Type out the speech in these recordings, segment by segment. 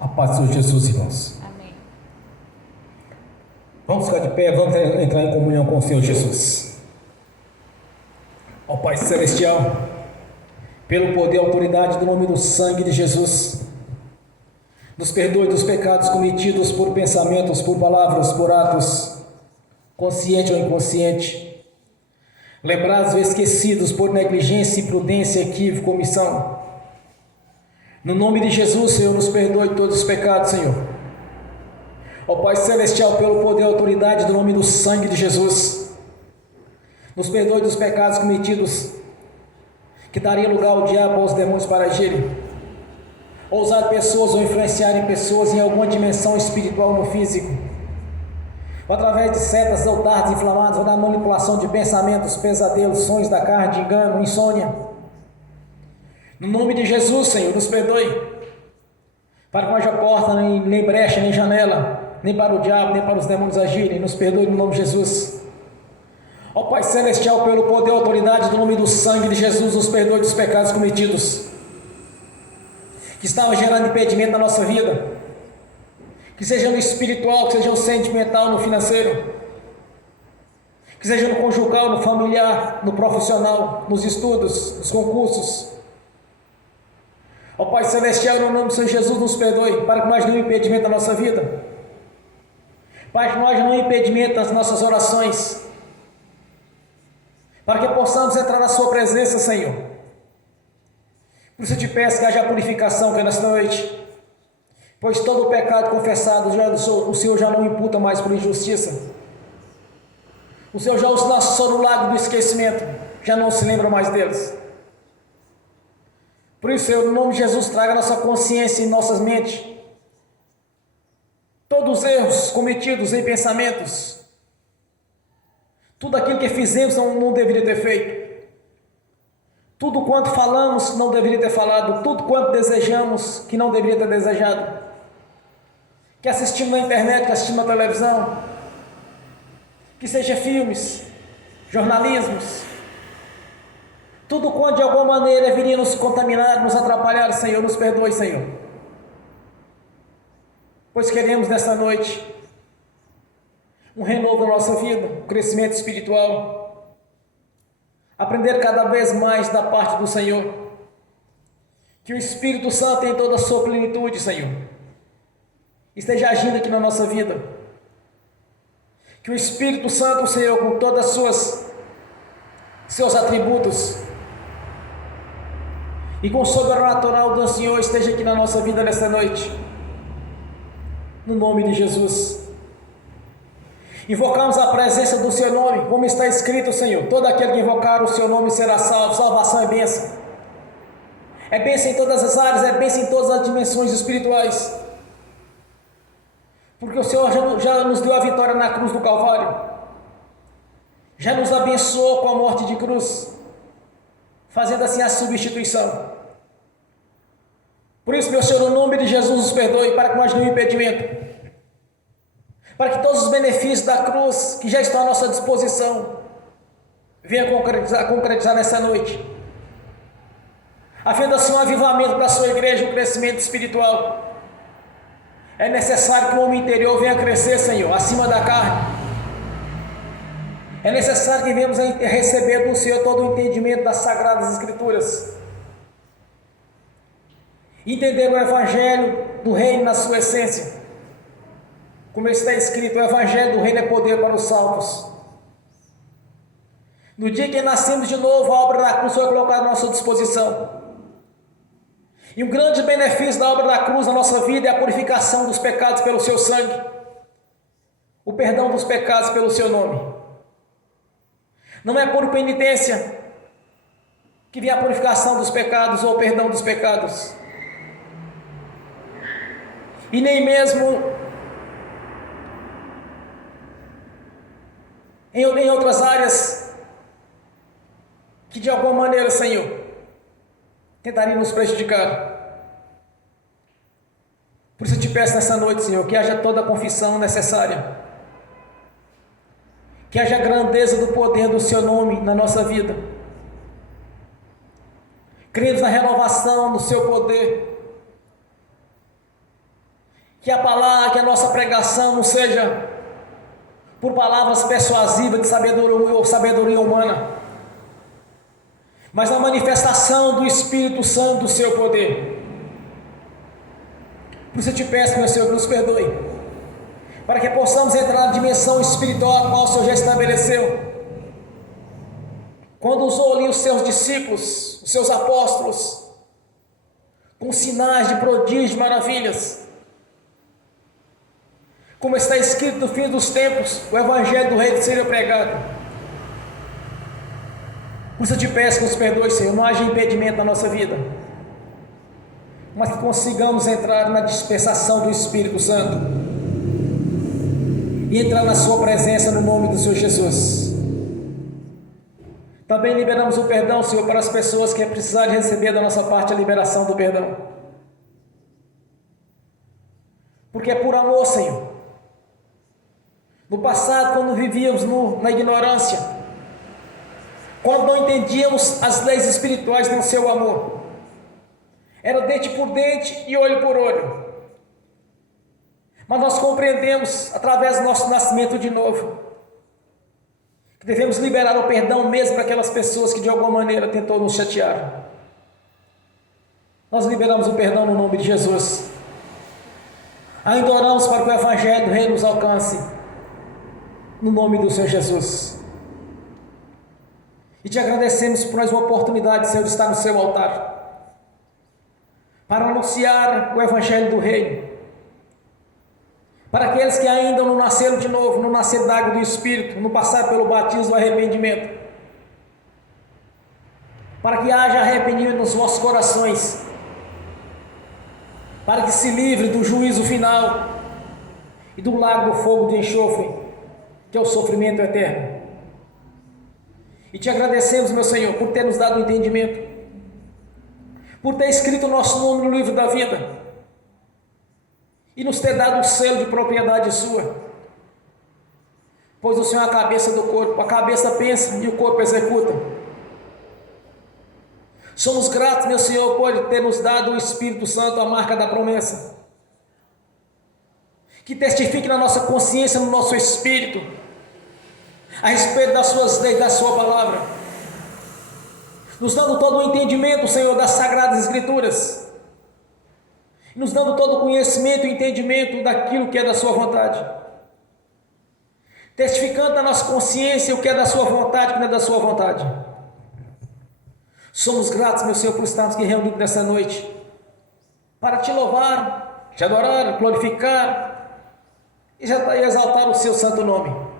A paz do Senhor Jesus, irmãos. Amém. Vamos ficar de pé, vamos entrar em comunhão com o Senhor Jesus. Ó Pai Celestial, pelo poder e autoridade do nome do sangue de Jesus, nos perdoe dos pecados cometidos por pensamentos, por palavras, por atos, consciente ou inconsciente, lembrados ou esquecidos por negligência, imprudência, equívoco, omissão. No nome de Jesus, Senhor, nos perdoe todos os pecados, Senhor. Ó Pai Celestial, pelo poder e autoridade do nome do sangue de Jesus, nos perdoe dos pecados cometidos que daria lugar ao diabo, aos demônios para agirem, ou usar pessoas ou influenciarem pessoas em alguma dimensão espiritual no físico, ou através de setas ou dardos inflamados, ou da manipulação de pensamentos, pesadelos, sonhos da carne, de engano, insônia. No nome de Jesus, Senhor, nos perdoe, para que não haja porta, nem brecha, nem janela, nem para o diabo, nem para os demônios agirem. Nos perdoe no nome de Jesus. Ó Pai Celestial, pelo poder e autoridade do nome do sangue de Jesus, nos perdoe dos pecados cometidos, que estavam gerando impedimento na nossa vida, que seja no espiritual, que seja no sentimental, no financeiro, que seja no conjugal, no familiar, no profissional, nos estudos, nos concursos. Ó Pai Celestial, no nome do Senhor Jesus, nos perdoe, para que não haja nenhum impedimento na nossa vida, para que não haja nenhum impedimento nas nossas orações, para que possamos entrar na Sua presença, Senhor. Por isso eu te peço que haja purificação aqui nesta noite, pois todo o pecado confessado, o Senhor já não imputa mais por injustiça. O Senhor já os lançou no lago do esquecimento, já não se lembra mais deles. Por isso, Senhor, no nome de Jesus, traga nossa consciência em nossas mentes todos os erros cometidos em pensamentos, tudo aquilo que fizemos não deveria ter feito, tudo quanto falamos não deveria ter falado, tudo quanto desejamos que não deveria ter desejado, que assistimos na internet, que assistimos na televisão, que seja filmes, jornalismos, tudo quanto de alguma maneira viria nos contaminar, nos atrapalhar, Senhor, nos perdoe, Senhor. Pois queremos nesta noite um renovo na nossa vida, um crescimento espiritual, aprender cada vez mais da parte do Senhor, que o Espírito Santo em toda a sua plenitude, Senhor, esteja agindo aqui na nossa vida, que o Espírito Santo, Senhor, com todas as seus atributos e com o sobrenatural do Senhor esteja aqui na nossa vida nesta noite, no nome de Jesus. Invocamos a presença do Seu nome, como está escrito, Senhor: todo aquele que invocar o Seu nome será salvo. Salvação é bênção, é bênção em todas as áreas, é bênção em todas as dimensões espirituais, porque o Senhor já nos deu a vitória na cruz do Calvário, já nos abençoou com a morte de cruz, fazendo assim a substituição. Por isso, meu Senhor, no nome de Jesus, nos perdoe, para que não haja nenhum impedimento, para que todos os benefícios da cruz que já estão à nossa disposição venham concretizar nessa noite, havendo assim um avivamento para a sua igreja, um crescimento espiritual. É necessário que o homem interior venha crescer, Senhor, acima da carne. É necessário que venhamos a receber do Senhor todo o entendimento das Sagradas Escrituras, entender o Evangelho do Reino na sua essência, como está escrito: o Evangelho do Reino é poder para os salvos. No dia que nascemos de novo, a obra da cruz foi colocada à nossa disposição, e um grande benefício da obra da cruz na nossa vida é a purificação dos pecados pelo Seu sangue, o perdão dos pecados pelo Seu nome. Não é por penitência que vem a purificação dos pecados ou o perdão dos pecados, e nem mesmo em outras áreas que de alguma maneira, Senhor, tentariam nos prejudicar. Por isso eu te peço nessa noite, Senhor, que haja toda a confissão necessária, que haja a grandeza do poder do Seu nome na nossa vida. Cremos na renovação do Seu poder, Que a palavra, que a nossa pregação não seja por palavras persuasivas de sabedoria humana, mas a manifestação do Espírito Santo, do seu poder. Por isso eu te peço, meu Senhor, que nos perdoe, para que possamos entrar na dimensão espiritual a qual o Senhor já estabeleceu. Quando usou ali os seus discípulos, os seus apóstolos, com sinais de prodígios, maravilhas, como está escrito no fim dos tempos, o Evangelho do Reino seria pregado. Por isso eu te peço que nos perdoe, Senhor, não haja impedimento na nossa vida, mas que consigamos entrar na dispensação do Espírito Santo e entrar na sua presença no nome do Senhor Jesus. Também liberamos o perdão, Senhor, para as pessoas que precisarem receber da nossa parte a liberação do perdão, porque é por amor, Senhor. No passado, quando vivíamos na ignorância, quando não entendíamos as leis espirituais no seu amor, era dente por dente e olho por olho, mas nós compreendemos através do nosso nascimento de novo, que devemos liberar o perdão mesmo para aquelas pessoas que de alguma maneira tentou nos chatear. Nós liberamos o perdão no nome de Jesus. Ainda oramos para que o Evangelho do Reino nos alcance, no nome do Senhor Jesus. E te agradecemos por mais uma oportunidade, Senhor, de estar no seu altar, para anunciar o Evangelho do Reino, para aqueles que ainda não nasceram de novo, não nasceram da água do Espírito, não passaram pelo batismo do arrependimento, para que haja arrependimento nos vossos corações, para que se livre do juízo final e do lago do fogo de enxofre, que é o sofrimento eterno. E te agradecemos, meu Senhor, por ter nos dado o entendimento, por ter escrito o nosso nome no livro da vida e nos ter dado um selo de propriedade sua, pois o Senhor é a cabeça do corpo, a cabeça pensa e o corpo executa. Somos gratos, meu Senhor, por ter nos dado o Espírito Santo, a marca da promessa, que testifique na nossa consciência, no nosso espírito, a respeito das suas leis, da sua palavra, nos dando todo o entendimento, Senhor, das Sagradas Escrituras, nos dando todo o conhecimento e entendimento daquilo que é da sua vontade, testificando na nossa consciência o que é da sua vontade e o que não é da sua vontade. Somos gratos, meu Senhor, por estarmos aqui reunidos nessa noite, para te louvar, te adorar, glorificar e exaltar o seu santo nome.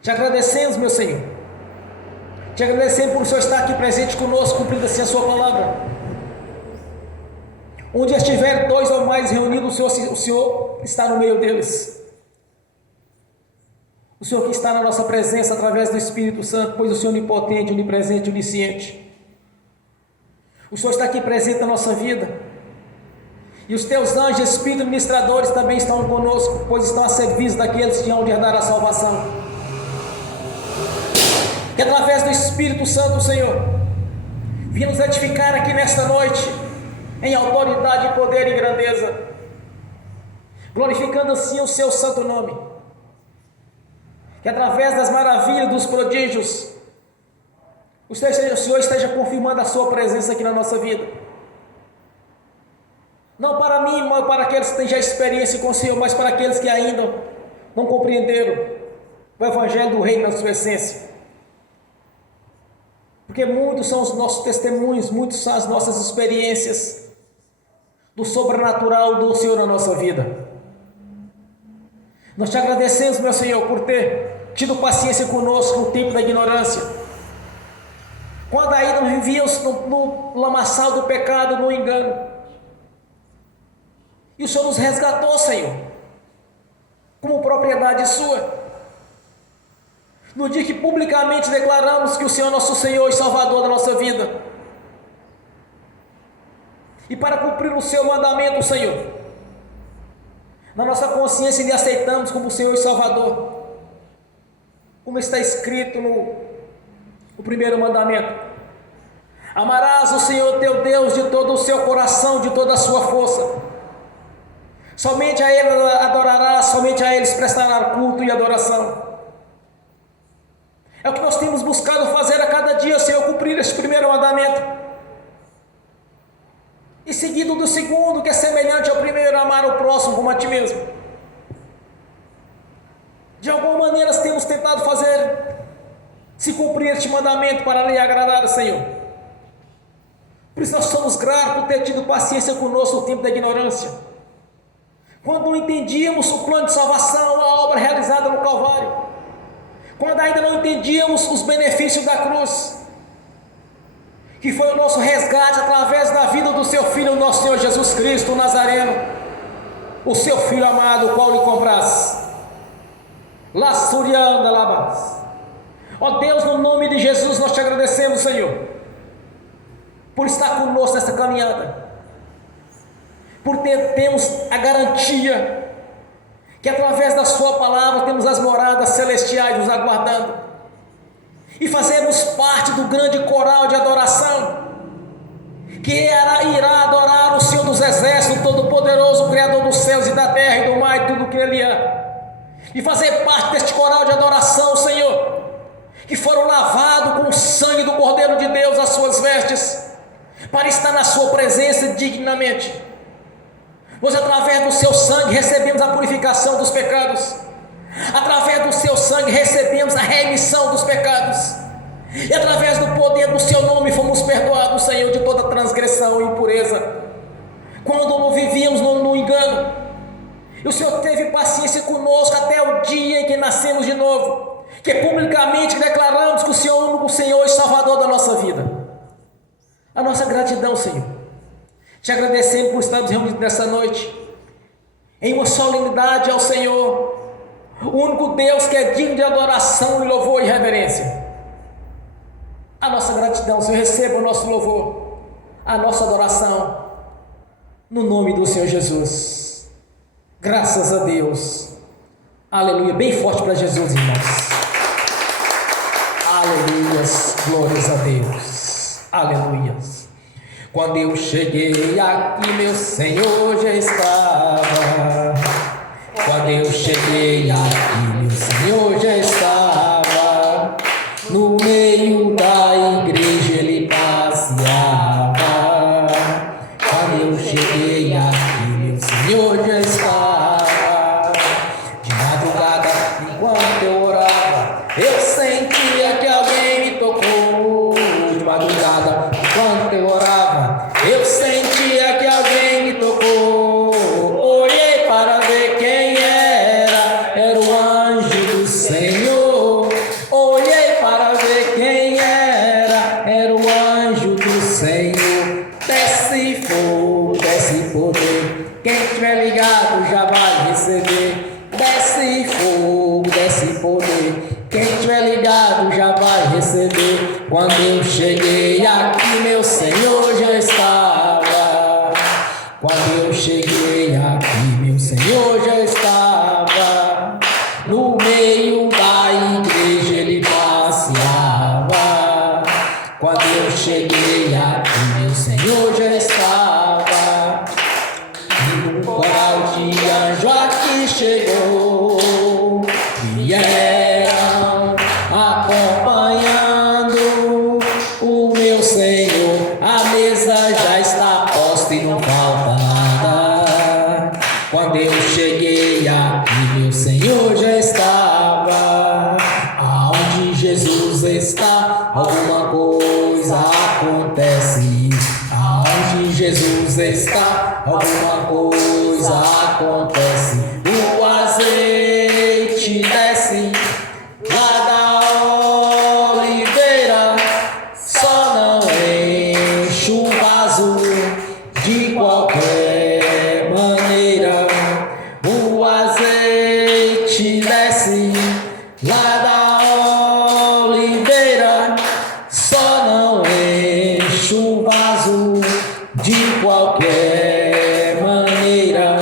Te agradecemos, meu Senhor, te agradecemos por o Senhor estar aqui presente conosco, cumprindo assim a sua palavra. Onde estiver dois ou mais reunidos, o Senhor está no meio deles. O Senhor que está na nossa presença através do Espírito Santo, pois o Senhor é onipotente, onipresente, onisciente. O Senhor está aqui presente na nossa vida. E os teus anjos, espíritos ministradores também estão conosco, pois estão a serviço daqueles que hão de herdar a salvação. Que através do Espírito Santo, Senhor, venha nos edificar aqui nesta noite, em autoridade, poder e grandeza, glorificando assim o seu santo nome. Que através das maravilhas, dos prodígios, o Senhor esteja confirmando a sua presença aqui na nossa vida. Não para mim, mas para aqueles que têm já experiência com o Senhor, mas para aqueles que ainda não compreenderam o Evangelho do Reino na sua essência. Porque muitos são os nossos testemunhos, muitas são as nossas experiências do sobrenatural do Senhor na nossa vida. Nós te agradecemos, meu Senhor, por ter tido paciência conosco no tempo da ignorância, quando ainda vivíamos no lamaçal do pecado, no engano. E o Senhor nos resgatou, Senhor, como propriedade sua, no dia que publicamente declaramos que o Senhor é nosso Senhor e Salvador da nossa vida. E para cumprir o seu mandamento, Senhor, na nossa consciência lhe aceitamos como Senhor e Salvador, como está escrito no primeiro mandamento: amarás o Senhor teu Deus de todo o seu coração, de toda a sua força, Somente a Ele adorará, somente a Ele prestará culto e adoração. É o que nós temos buscado fazer a cada dia, Senhor, cumprir este primeiro mandamento. E seguido do segundo, que é semelhante ao primeiro, amar o próximo como a ti mesmo. De alguma maneira temos tentado fazer, se cumprir este mandamento para lhe agradar, Senhor. Por isso nós somos gratos por ter tido paciência conosco no tempo da ignorância. Quando não entendíamos o plano de salvação, a obra realizada no Calvário. Quando ainda não entendíamos os benefícios da cruz, que foi o nosso resgate através da vida do seu Filho, nosso Senhor Jesus Cristo, o Nazareno, o seu Filho amado, o qual lhe comprasse. Lassurianda labas. Ó Deus, no nome de Jesus, nós te agradecemos, Senhor, por estar conosco nessa caminhada, por termos a garantia que através da sua palavra temos as moradas celestiais nos aguardando, e fazemos parte do grande coral de adoração, que irá adorar o Senhor dos Exércitos, Todo-Poderoso, Criador dos céus e da terra e do mar e tudo o que Ele é, e fazer parte deste coral de adoração, Senhor, que foram lavados com o sangue do Cordeiro de Deus as suas vestes, para estar na sua presença dignamente. Pois através do seu sangue recebemos a purificação dos pecados, através do seu sangue recebemos a remissão dos pecados, e através do poder do seu nome fomos perdoados, Senhor, de toda transgressão e impureza. Quando não vivíamos no engano, e o Senhor teve paciência conosco até o dia em que nascemos de novo, que publicamente declaramos que o Senhor é o único Senhor e Salvador da nossa vida. A nossa gratidão, Senhor. Te agradecemos por estarmos reunidos nessa noite, em uma solenidade ao Senhor, o único Deus que é digno de adoração e louvor e reverência. A nossa gratidão, Senhor, receba o nosso louvor, a nossa adoração, no nome do Senhor Jesus. Graças a Deus. Aleluia. Bem forte para Jesus, irmãos. Aleluias. Glórias a Deus. Aleluias. Quando eu cheguei aqui, meu Senhor já estava. Quando eu cheguei aqui, meu Senhor já estava. No meio da igreja ele passeava. Quando eu cheguei aqui, meu Senhor já estava. De madrugada, enquanto eu orava, eu sentia que alguém me tocou. De madrugada, enquanto eu orava, eu sentia que alguém me tocou. Olhei para ver quem era o anjo do Senhor. Olhei para ver quem era o anjo do Senhor. Desce fogo, desce poder, quem tiver ligado já vai receber. Desce fogo, desce poder, quem tiver ligado já vai receber. Quando eu cheguei aqui, meu Senhor já estava. Quando eu cheguei aqui, meu Senhor já estava. No meio da igreja ele passeava. Quando eu cheguei aqui, meu Senhor já estava. E um coral de anjo aqui chegou, vieram acompanhando o meu Senhor. A mesa já está posta e não falta nada. Quando eu cheguei aqui, meu Senhor já estava. Aonde Jesus está, alguma coisa acontece. Aonde Jesus está, alguma coisa acontece. O azeite desce lá da oliveira, só não enche o vaso de qualquer maneira. O azeite desce lá da oliveira, só não enche o vaso de qualquer maneira.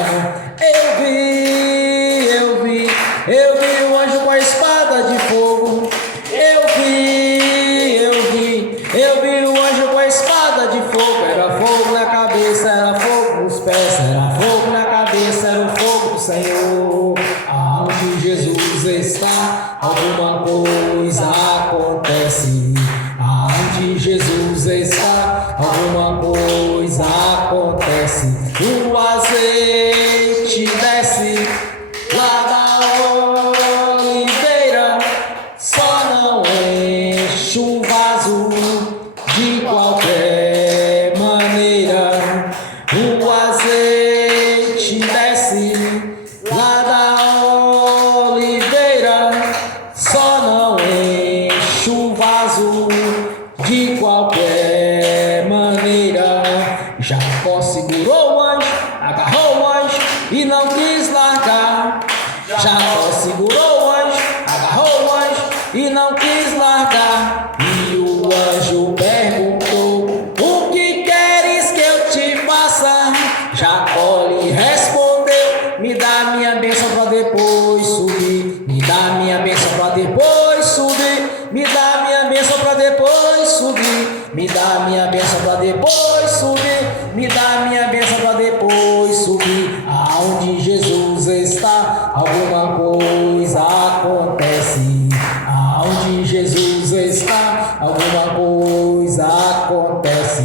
Eu vi o anjo com a espada de fogo. Eu vi o anjo com a espada de fogo. Era fogo na cabeça, era fogo nos pés, era fogo na cabeça, era está, alguma coisa acontece. Aonde Jesus está, alguma coisa acontece. O azeite desce lá da oliveira, só não enche o vaso de qualquer maneira. O azeite desce lá da oliveira, só não enche o vaso de qualquer maneira. Jacó segurou o anjo, agarrou o anjo e não quis largar. Jacó segurou o anjo, agarrou o anjo e não quis largar. E o anjo perguntou: o que queres que eu te faça? Jacó lhe respondeu: me dá minha bênção para depois subir. Me dá minha bênção para depois subir. Me dá minha bênção para depois subir. Me dá minha bênção para depois subir. Me dá minha bênção para depois subir. Aonde Jesus está, alguma coisa acontece. Aonde Jesus está, alguma coisa acontece.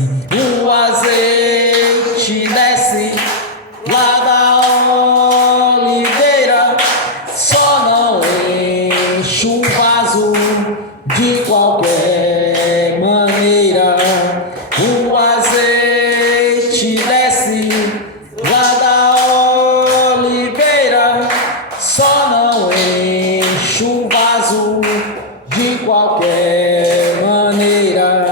O azeite desce lá da oliveira, só não enche o vaso de qualquer maneira. O azeite desce lá da oliveira, só não enche o vaso de qualquer maneira.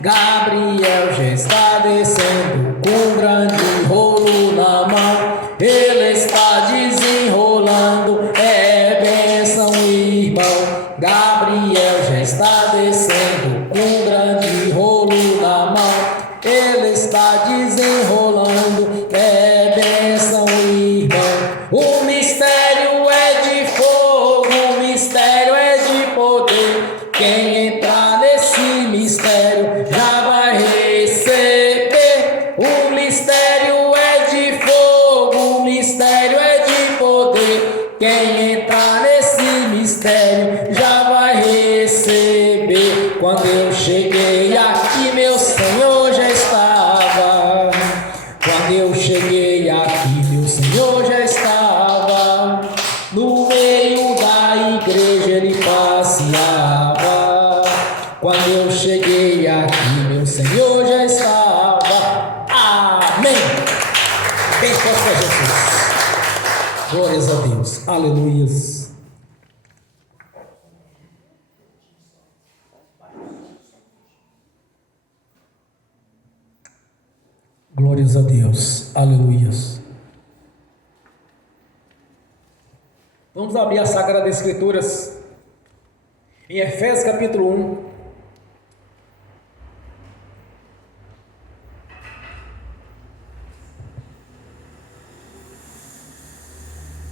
Gabriel já está descendo com um grande rolo na mão. Ele está desenrolando, é bênção, irmão. Gabriel já está descendo com um grande rolo na mão. Ele está desenrolando, é bênção, irmão. O mistério é de fogo, o mistério é de poder. Quem entrar nesse mistério já vai receber. O mistério é de fogo, o mistério é de poder. Quem entrar nesse mistério já vai receber. Quando eu cheguei aqui, meu Senhor já estava. Quando eu cheguei aqui, meu Senhor já estava. No meio da igreja ele passeava. Quando eu cheguei aqui, meu Senhor já estava. Amém. Bem forte a Jesus. Glórias a Deus. Aleluias. Glórias a Deus. Aleluias. Vamos abrir as Sagradas Escrituras em Efésios capítulo 1.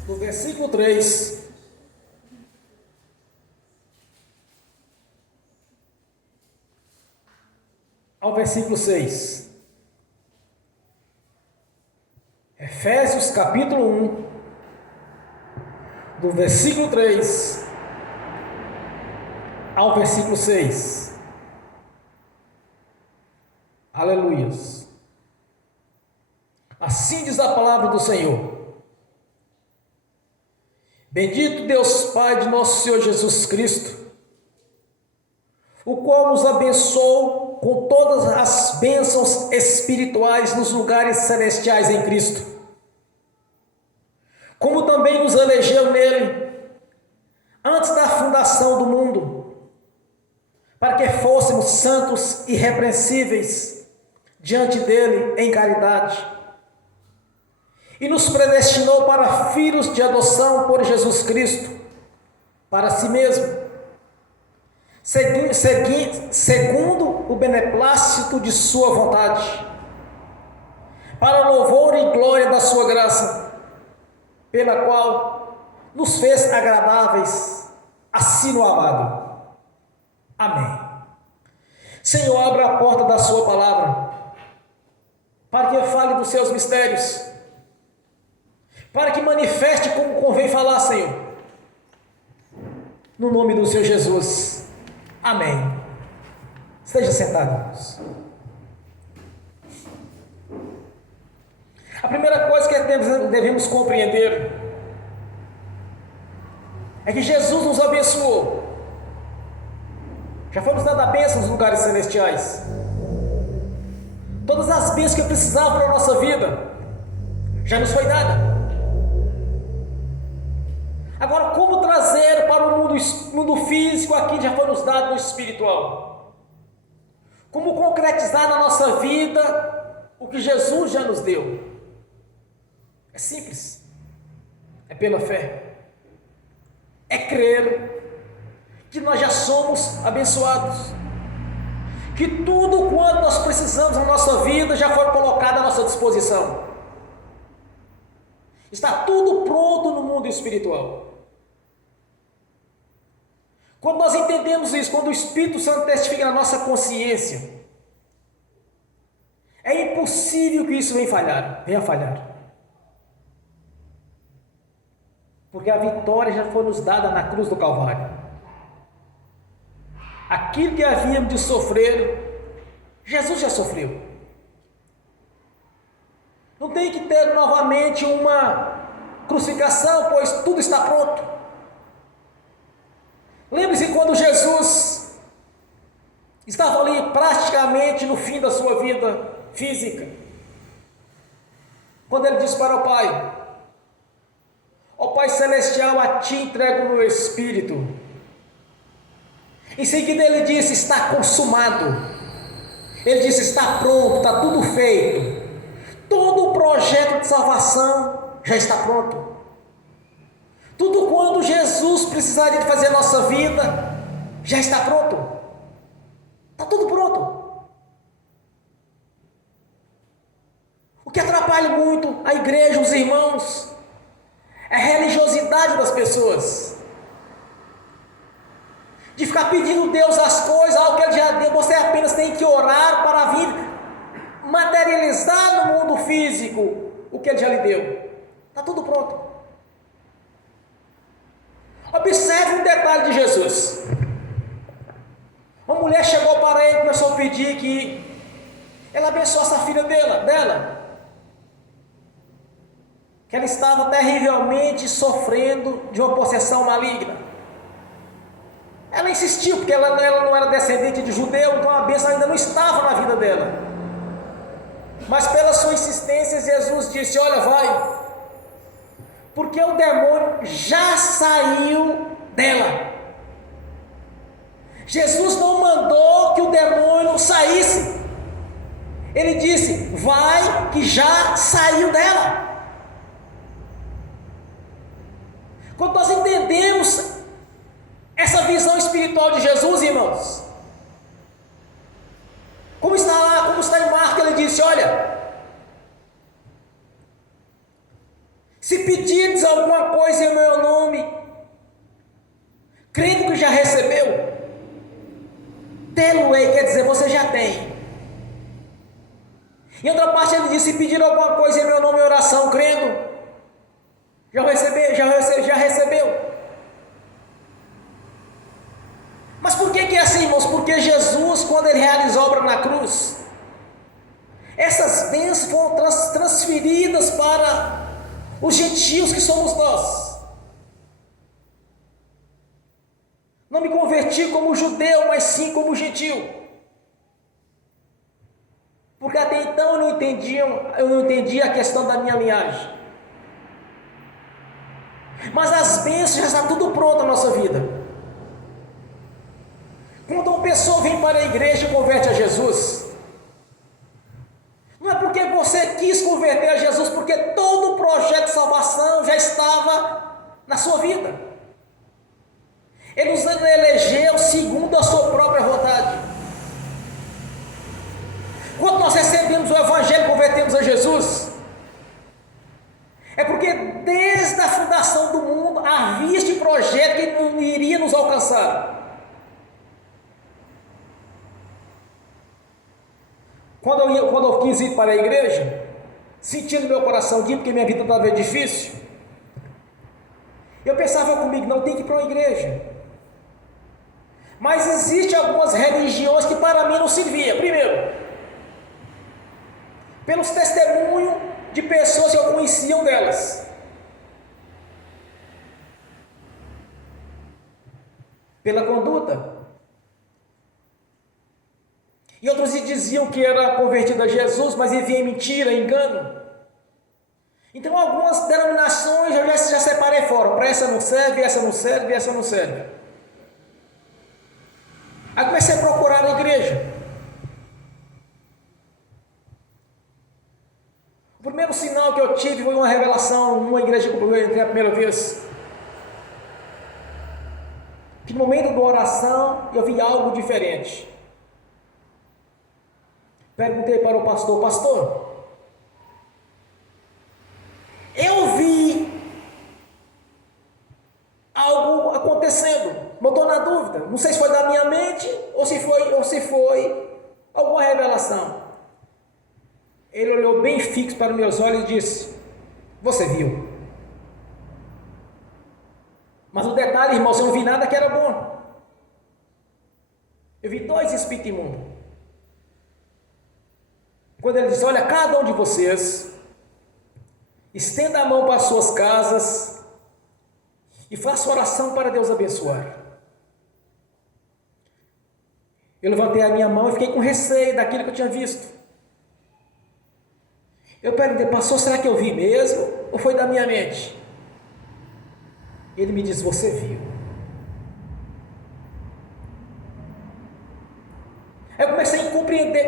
No versículo 3 ao versículo 6. Efésios capítulo 1, do versículo 3 ao versículo 6. Aleluias. Assim diz a palavra do Senhor. Bendito Deus Pai de nosso Senhor Jesus Cristo, o qual nos abençoou com todas as bênçãos espirituais nos lugares celestiais em Cristo, como também nos elegeu nele antes da fundação do mundo, para que fôssemos santos e irrepreensíveis diante dele em caridade, e nos predestinou para filhos de adoção por Jesus Cristo, para si mesmo, segundo o beneplácito de sua vontade, para louvor e glória da sua graça, pela qual nos fez agradáveis assim no amado. Amém. Senhor, abra a porta da sua palavra, para que eu fale dos seus mistérios, para que manifeste como convém falar, Senhor. no nome do Senhor Jesus. Amém. Esteja sentados. A primeira coisa que devemos compreender é que Jesus nos abençoou. Já foi nos dada a bênção nos lugares celestiais. Todas as bênçãos que precisávamos para a nossa vida já nos foi dada. Agora, como trazer para o mundo físico aquilo que já foi nos dado no espiritual? Como concretizar na nossa vida o que Jesus já nos deu? É simples. É pela fé. É crer que nós já somos abençoados, que tudo quanto nós precisamos na nossa vida já foi colocado à nossa disposição. Está tudo pronto no mundo espiritual. Quando nós entendemos isso, quando o Espírito Santo testifica na nossa consciência, é impossível que isso venha a falhar. Porque a vitória já foi nos dada na cruz do Calvário. Aquilo que havíamos de sofrer, Jesus já sofreu. Não tem que ter novamente uma crucificação, pois tudo está pronto. Lembre-se quando Jesus estava ali praticamente no fim da sua vida física, quando ele disse para o Pai: ó Pai Celestial, a Ti entrego o meu espírito. Em seguida ele disse: está consumado. Ele disse: está pronto, está tudo feito. Todo o projeto de salvação já está pronto. Tudo quanto Jesus precisaria de fazer na nossa vida já está pronto. Está tudo pronto. O que atrapalha muito a igreja, os irmãos, é a religiosidade das pessoas. De ficar pedindo a Deus as coisas, algo que Ele já deu, você apenas tem que orar para vir materializar no mundo físico o que Ele já lhe deu. Está tudo pronto. Observe um detalhe de Jesus. Uma mulher chegou para ele e começou a pedir que ela abençoasse a filha dela. Que ela estava terrivelmente sofrendo de uma possessão maligna. Ela insistiu, porque ela não era descendente de judeu, então a bênção ainda não estava na vida dela. Mas pela sua insistência, Jesus disse: olha, vai, porque o demônio já saiu dela. Jesus não mandou que o demônio saísse. Ele disse: vai, que já saiu dela. Quando nós entendemos essa visão espiritual de Jesus, irmãos, como está lá, como está em Marcos, ele disse: olha, se pedirdes alguma coisa em meu nome, crendo que já recebeu, tê-lo-ei, quer dizer, você já tem. Em outra parte ele disse: se pedir alguma coisa em meu nome em oração, crendo, já recebeu. Mas por que é assim, irmãos? Porque Jesus, quando Ele realizou a obra na cruz, essas bênçãos foram transferidas para os gentios que somos nós. Não me converti como judeu, mas sim como gentio. Porque até então eu não entendia a questão da minha linhagem. Mas as bênçãos já está tudo pronto na nossa vida. Quando uma pessoa vem para a igreja e converte a Jesus, não é porque você quis converter a Jesus, porque todo o projeto de salvação já estava na sua vida. Ele nos elegeu segundo a sua própria vontade. Quando nós recebemos o Evangelho e convertemos a Jesus, é porque desde a fundação do mundo havia este projeto que não iria nos alcançar. Quando eu quis ir para a igreja, sentindo meu coração dito porque minha vida estava difícil, eu pensava comigo: não, tem que ir para uma igreja. Mas existem algumas religiões que para mim não serviam. Primeiro, pelos testemunhos de pessoas que eu conheciam delas. Pela conduta. E outros diziam que era convertido a Jesus, mas vivia em mentira, em engano. Então algumas denominações eu já separei fora. Para essa não serve, essa não serve, essa não serve. Aí comecei a procurar a igreja. O primeiro sinal que eu tive foi uma revelação numa igreja que eu entrei a primeira vez. Que no momento da oração eu vi algo diferente. Perguntei para o pastor: pastor, eu vi algo acontecendo, eu estou na dúvida, não sei se foi da minha mente ou se foi alguma revelação. Ele olhou bem fixo para os meus olhos e disse: você viu? Mas o detalhe, irmãos, eu não vi nada que era bom. Eu vi 2 espíritos imundos. Quando ele disse: olha, cada um de vocês estenda a mão para as suas casas e faça oração para Deus abençoar. Eu levantei a minha mão e fiquei com receio daquilo que eu tinha visto. Eu perguntei: pastor, será que eu vi mesmo ou foi da minha mente? Ele me disse: você viu. Eu comecei a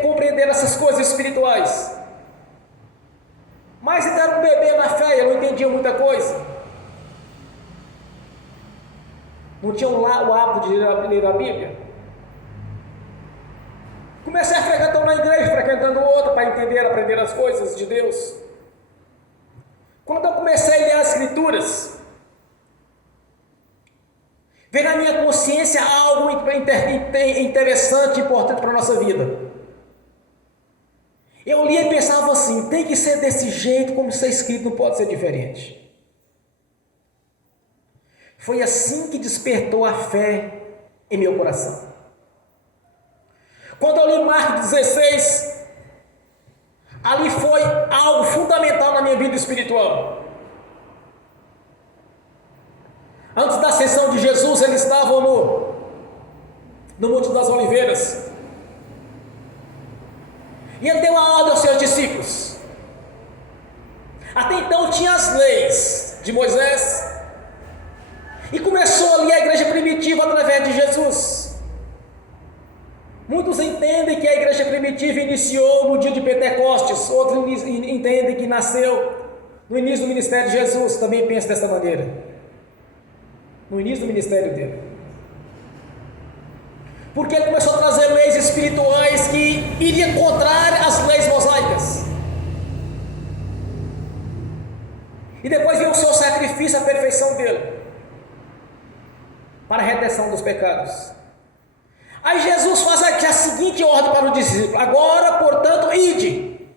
compreender essas coisas espirituais. Mas ainda era um bebê na fé, eu não entendia muita coisa. Não tinha o hábito de ler a Bíblia. Comecei a frequentar uma igreja, frequentando outra, para aprender as coisas de Deus. Quando eu comecei a ler as Escrituras, veio na minha consciência algo interessante, importante para a nossa vida. Eu lia e pensava assim: tem que ser desse jeito, como está escrito, não pode ser diferente. Foi assim que despertou a fé em meu coração. Quando eu li Marcos 16, ali foi algo fundamental na minha vida espiritual. Antes da ascensão de Jesus, eles estavam no Monte das Oliveiras. E ele deu uma ordem aos seus discípulos. Até então tinha as leis de Moisés. E começou ali a igreja primitiva através de Jesus. Muitos entendem que a igreja primitiva iniciou no dia de Pentecostes. Outros entendem que nasceu no início do ministério de Jesus. Também penso dessa maneira. No início do ministério dele. Porque ele começou a trazer leis espirituais que iriam contrárias às leis mosaicas. E depois veio o seu sacrifício, a perfeição dele, para a redenção dos pecados. Aí Jesus faz aqui a seguinte ordem para o discípulo: agora, portanto, ide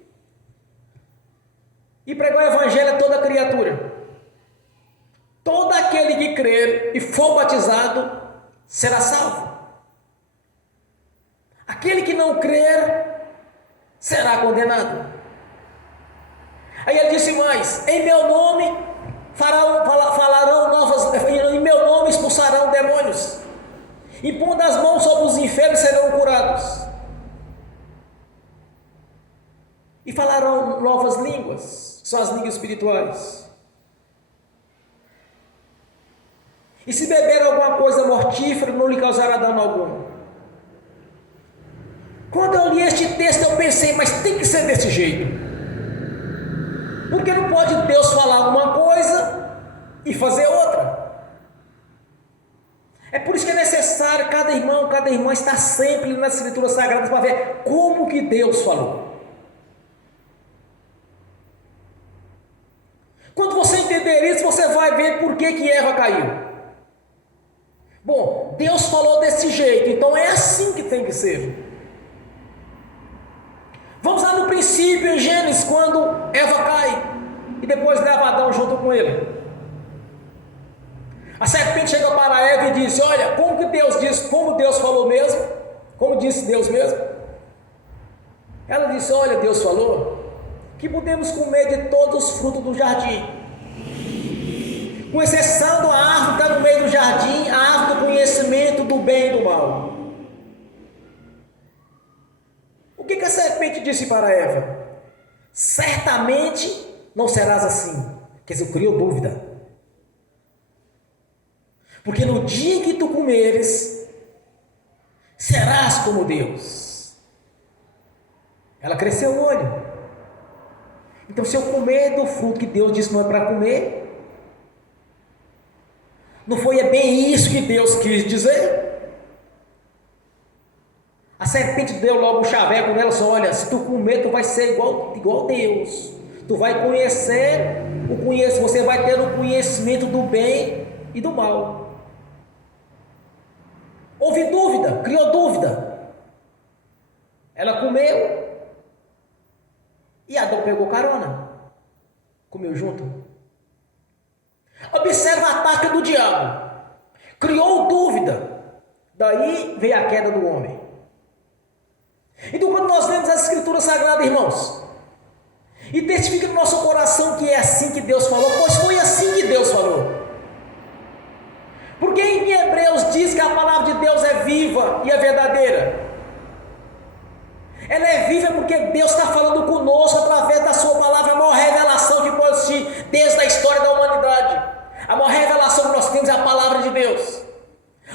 e pregai o evangelho a toda criatura. Todo aquele que crer e for batizado será salvo. Aquele que não crer será condenado. Aí ele disse mais: em meu nome falarão novas, em meu nome expulsarão demônios, impondo as mãos sobre os enfermos serão curados, e falarão novas línguas, que são as línguas espirituais. E se beber alguma coisa mortífera, não lhe causará dano algum. Quando eu li este texto, eu pensei: mas tem que ser desse jeito. Porque não pode Deus falar uma coisa e fazer outra. É por isso que é necessário cada irmão, cada irmã estar sempre nas Escrituras Sagradas para ver como que Deus falou. Quando você entender isso, você vai ver por que Eva caiu. Bom, Deus falou desse jeito, então é assim que tem que ser. Vamos lá no princípio, em Gênesis, quando Eva cai e depois leva Adão junto com ele. A serpente chega para Eva e diz: olha, como que como Deus falou mesmo, como disse Deus mesmo. Ela disse: olha, Deus falou que podemos comer de todos os frutos do jardim, com exceção da árvore que está no meio do jardim, a árvore do conhecimento do bem e do mal. O que a serpente disse para Eva? Certamente não serás assim. Quer dizer, criou dúvida. Porque no dia que tu comeres, serás como Deus. Ela cresceu o olho. Então, se eu comer do fruto que Deus disse que não é para comer, não foi bem isso que Deus quis dizer? A serpente deu logo um chaveco nela, só: olha, se tu comer, tu vai ser igual Deus. Tu vai você vai ter o conhecimento do bem e do mal. Houve dúvida, criou dúvida. Ela comeu e Adão pegou carona, comeu junto. Observa a tática do diabo. Criou dúvida, daí veio a queda do homem. Então, quando nós lemos as Escrituras Sagradas, irmãos, e testifica no nosso coração que é assim que Deus falou, pois foi assim que Deus falou. Porque em Hebreus diz que a palavra de Deus é viva e é verdadeira. Ela é viva porque Deus está falando conosco através da sua palavra, a maior revelação que pode existir desde a história da humanidade. A maior revelação que nós temos é a palavra de Deus.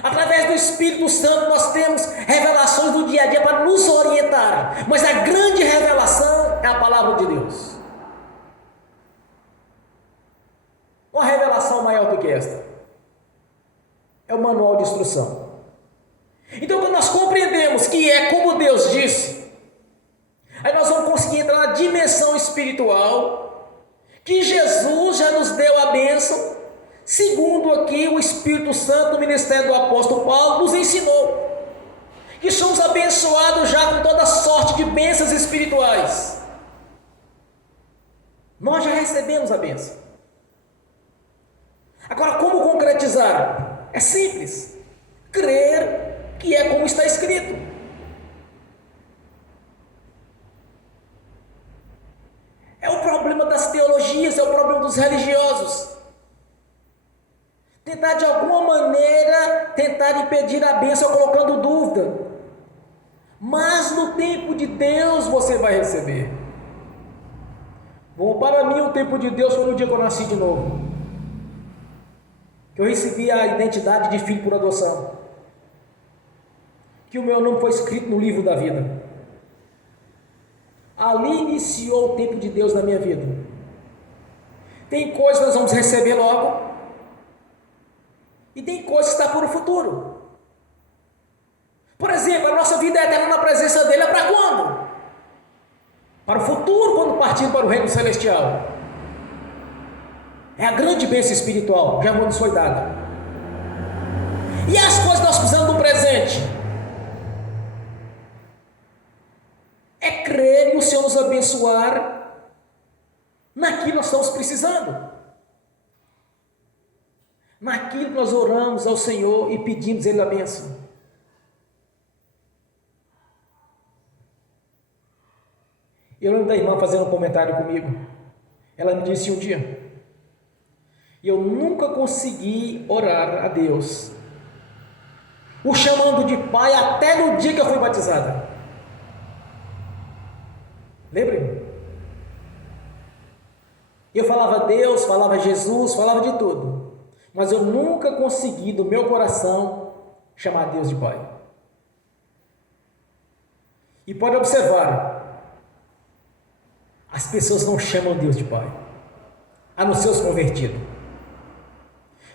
Através do Espírito Santo nós temos revelações do dia a dia para nos orientar, mas a grande revelação é a palavra de Deus. Uma revelação maior do que esta é o manual de instrução. Então, quando nós compreendemos que é como Deus disse, aí nós vamos conseguir entrar na dimensão espiritual que Jesus já nos deu a bênção, segundo aqui o Espírito Santo, no ministério do apóstolo Paulo, nos ensinou, que somos abençoados já com toda sorte de bênçãos espirituais. Nós já recebemos a bênção. Agora, como concretizar? É simples: crer que é como está escrito. É o problema das teologias, é o problema dos religiosos. Tentar de alguma maneira, tentar impedir a bênção colocando dúvida. Mas no tempo de Deus você vai receber. Bom, para mim o tempo de Deus foi no dia que eu nasci de novo, que eu recebi a identidade de filho por adoção, que o meu nome foi escrito no livro da vida. Ali iniciou o tempo de Deus na minha vida. Tem coisas que nós vamos receber logo, e tem coisas que estão para o futuro. Por exemplo, a nossa vida eterna na presença dele é para quando? Para o futuro, quando partir para o reino celestial. É a grande bênção espiritual, já nos foi dada. E as coisas que nós precisamos do presente? É crer que o Senhor nos abençoar naquilo que nós estamos precisando. Naquilo que nós oramos ao Senhor e pedimos Ele a bênção. Eu lembro da irmã fazendo um comentário comigo. Ela me disse um dia: eu nunca consegui orar a Deus o chamando de Pai até no dia que eu fui batizada. Lembra? Eu falava Deus, falava Jesus, falava de tudo, mas eu nunca consegui do meu coração chamar Deus de Pai. E pode observar, as pessoas não chamam Deus de Pai, a não ser os convertidos.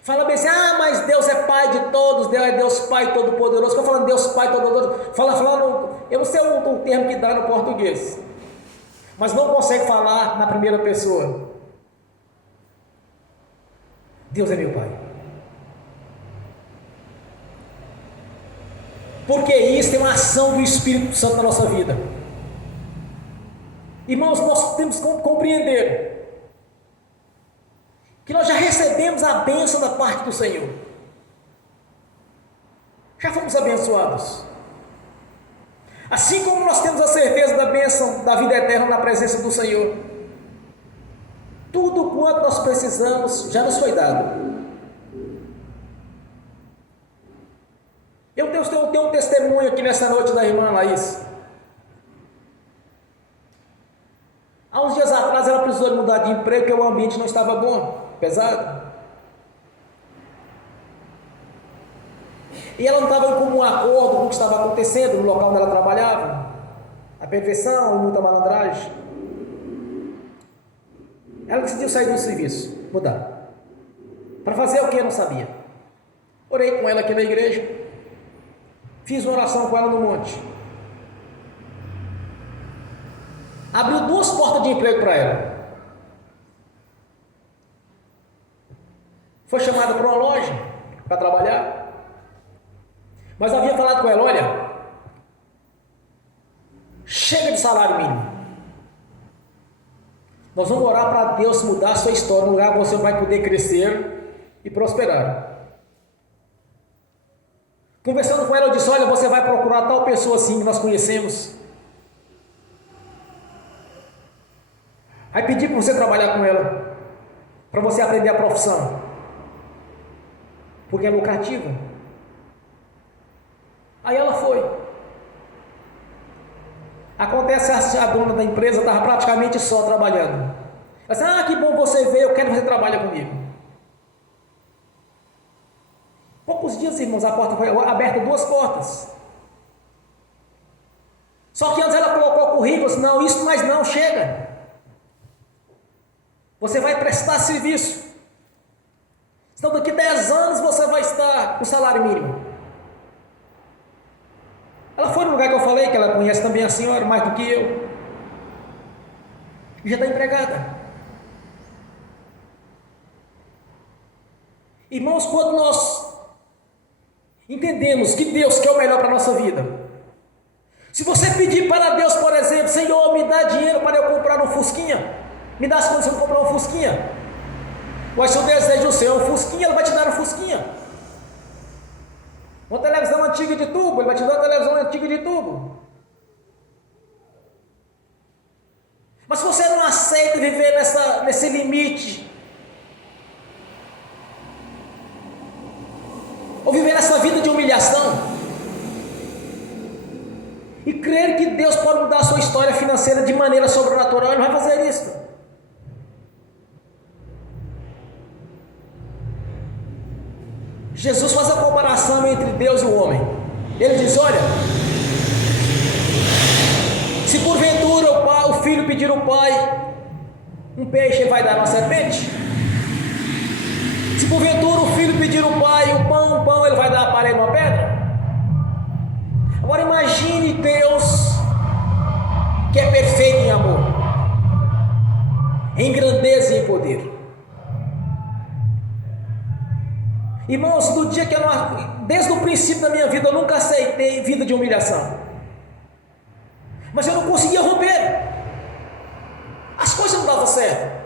Fala bem assim: ah, mas Deus é Pai de todos, Deus é Deus Pai Todo-Poderoso. Estou falando Deus Pai Todo-Poderoso, eu não sei o termo que dá no português, mas não consegue falar na primeira pessoa. Deus é meu Pai. Porque isso tem uma ação do Espírito Santo na nossa vida. Irmãos, nós temos que compreender que nós já recebemos a bênção da parte do Senhor. Já fomos abençoados. Assim como nós temos a certeza da bênção da vida eterna na presença do Senhor, tudo quanto nós precisamos já nos foi dado. Eu tenho um testemunho aqui nessa noite da irmã Laís. Há uns dias atrás ela precisou mudar de emprego porque o ambiente não estava bom, pesado. E ela não estava em comum acordo com o que estava acontecendo no local onde ela trabalhava. A perversão, muita malandragem. Ela decidiu sair do serviço, mudar. Para fazer o que eu não sabia. Orei com ela aqui na igreja. Fiz uma oração com ela no monte. Abriu 2 portas de emprego para ela. Foi chamada para uma loja para trabalhar. Mas havia falado com ela: olha, chega de salário mínimo. Nós vamos orar para Deus mudar a sua história, no lugar que você vai poder crescer e prosperar. Conversando com ela, eu disse: olha, você vai procurar tal pessoa assim que nós conhecemos. Aí pedi para você trabalhar com ela, para você aprender a profissão, porque é lucrativa. Aí ela foi. Acontece, a dona da empresa estava praticamente só trabalhando. Ela disse: ah, que bom você veio, eu quero que você trabalhe comigo. Poucos dias, irmãos, a porta foi aberta, 2 portas. Só que antes ela colocou o currículo, disse: não, isso mais não, chega. Você vai prestar serviço. Senão daqui 10 anos você vai estar com salário mínimo. Ela foi no lugar que eu falei, que ela conhece também a senhora, mais do que eu. E já está empregada. Irmãos, quando nós entendemos que Deus quer o melhor para a nossa vida, se você pedir para Deus, por exemplo: Senhor, me dá dinheiro para eu comprar um Fusquinha, me dá as condições de comprar um Fusquinha. Mas se o desejo do Senhor é um Fusquinha, Ele vai te dar um Fusquinha. Uma televisão antiga de tubo, Ele vai te dar uma televisão antiga de tubo. Mas se você não aceita viver nesse limite, ou viver nessa vida de humilhação, e crer que Deus pode mudar a sua história financeira de maneira sobrenatural, Ele vai fazer isso. Jesus faz a comparação entre Deus e o homem. Ele diz: olha, se porventura o filho pedir ao pai um peixe, ele vai dar uma serpente. Se porventura o filho pedir ao pai um pão, ele vai dar a parede uma pedra. Agora imagine Deus, que é perfeito em amor, em grandeza e em poder. Irmãos, do dia que desde o princípio da minha vida, eu nunca aceitei vida de humilhação. Mas eu não conseguia romper. As coisas não davam certo.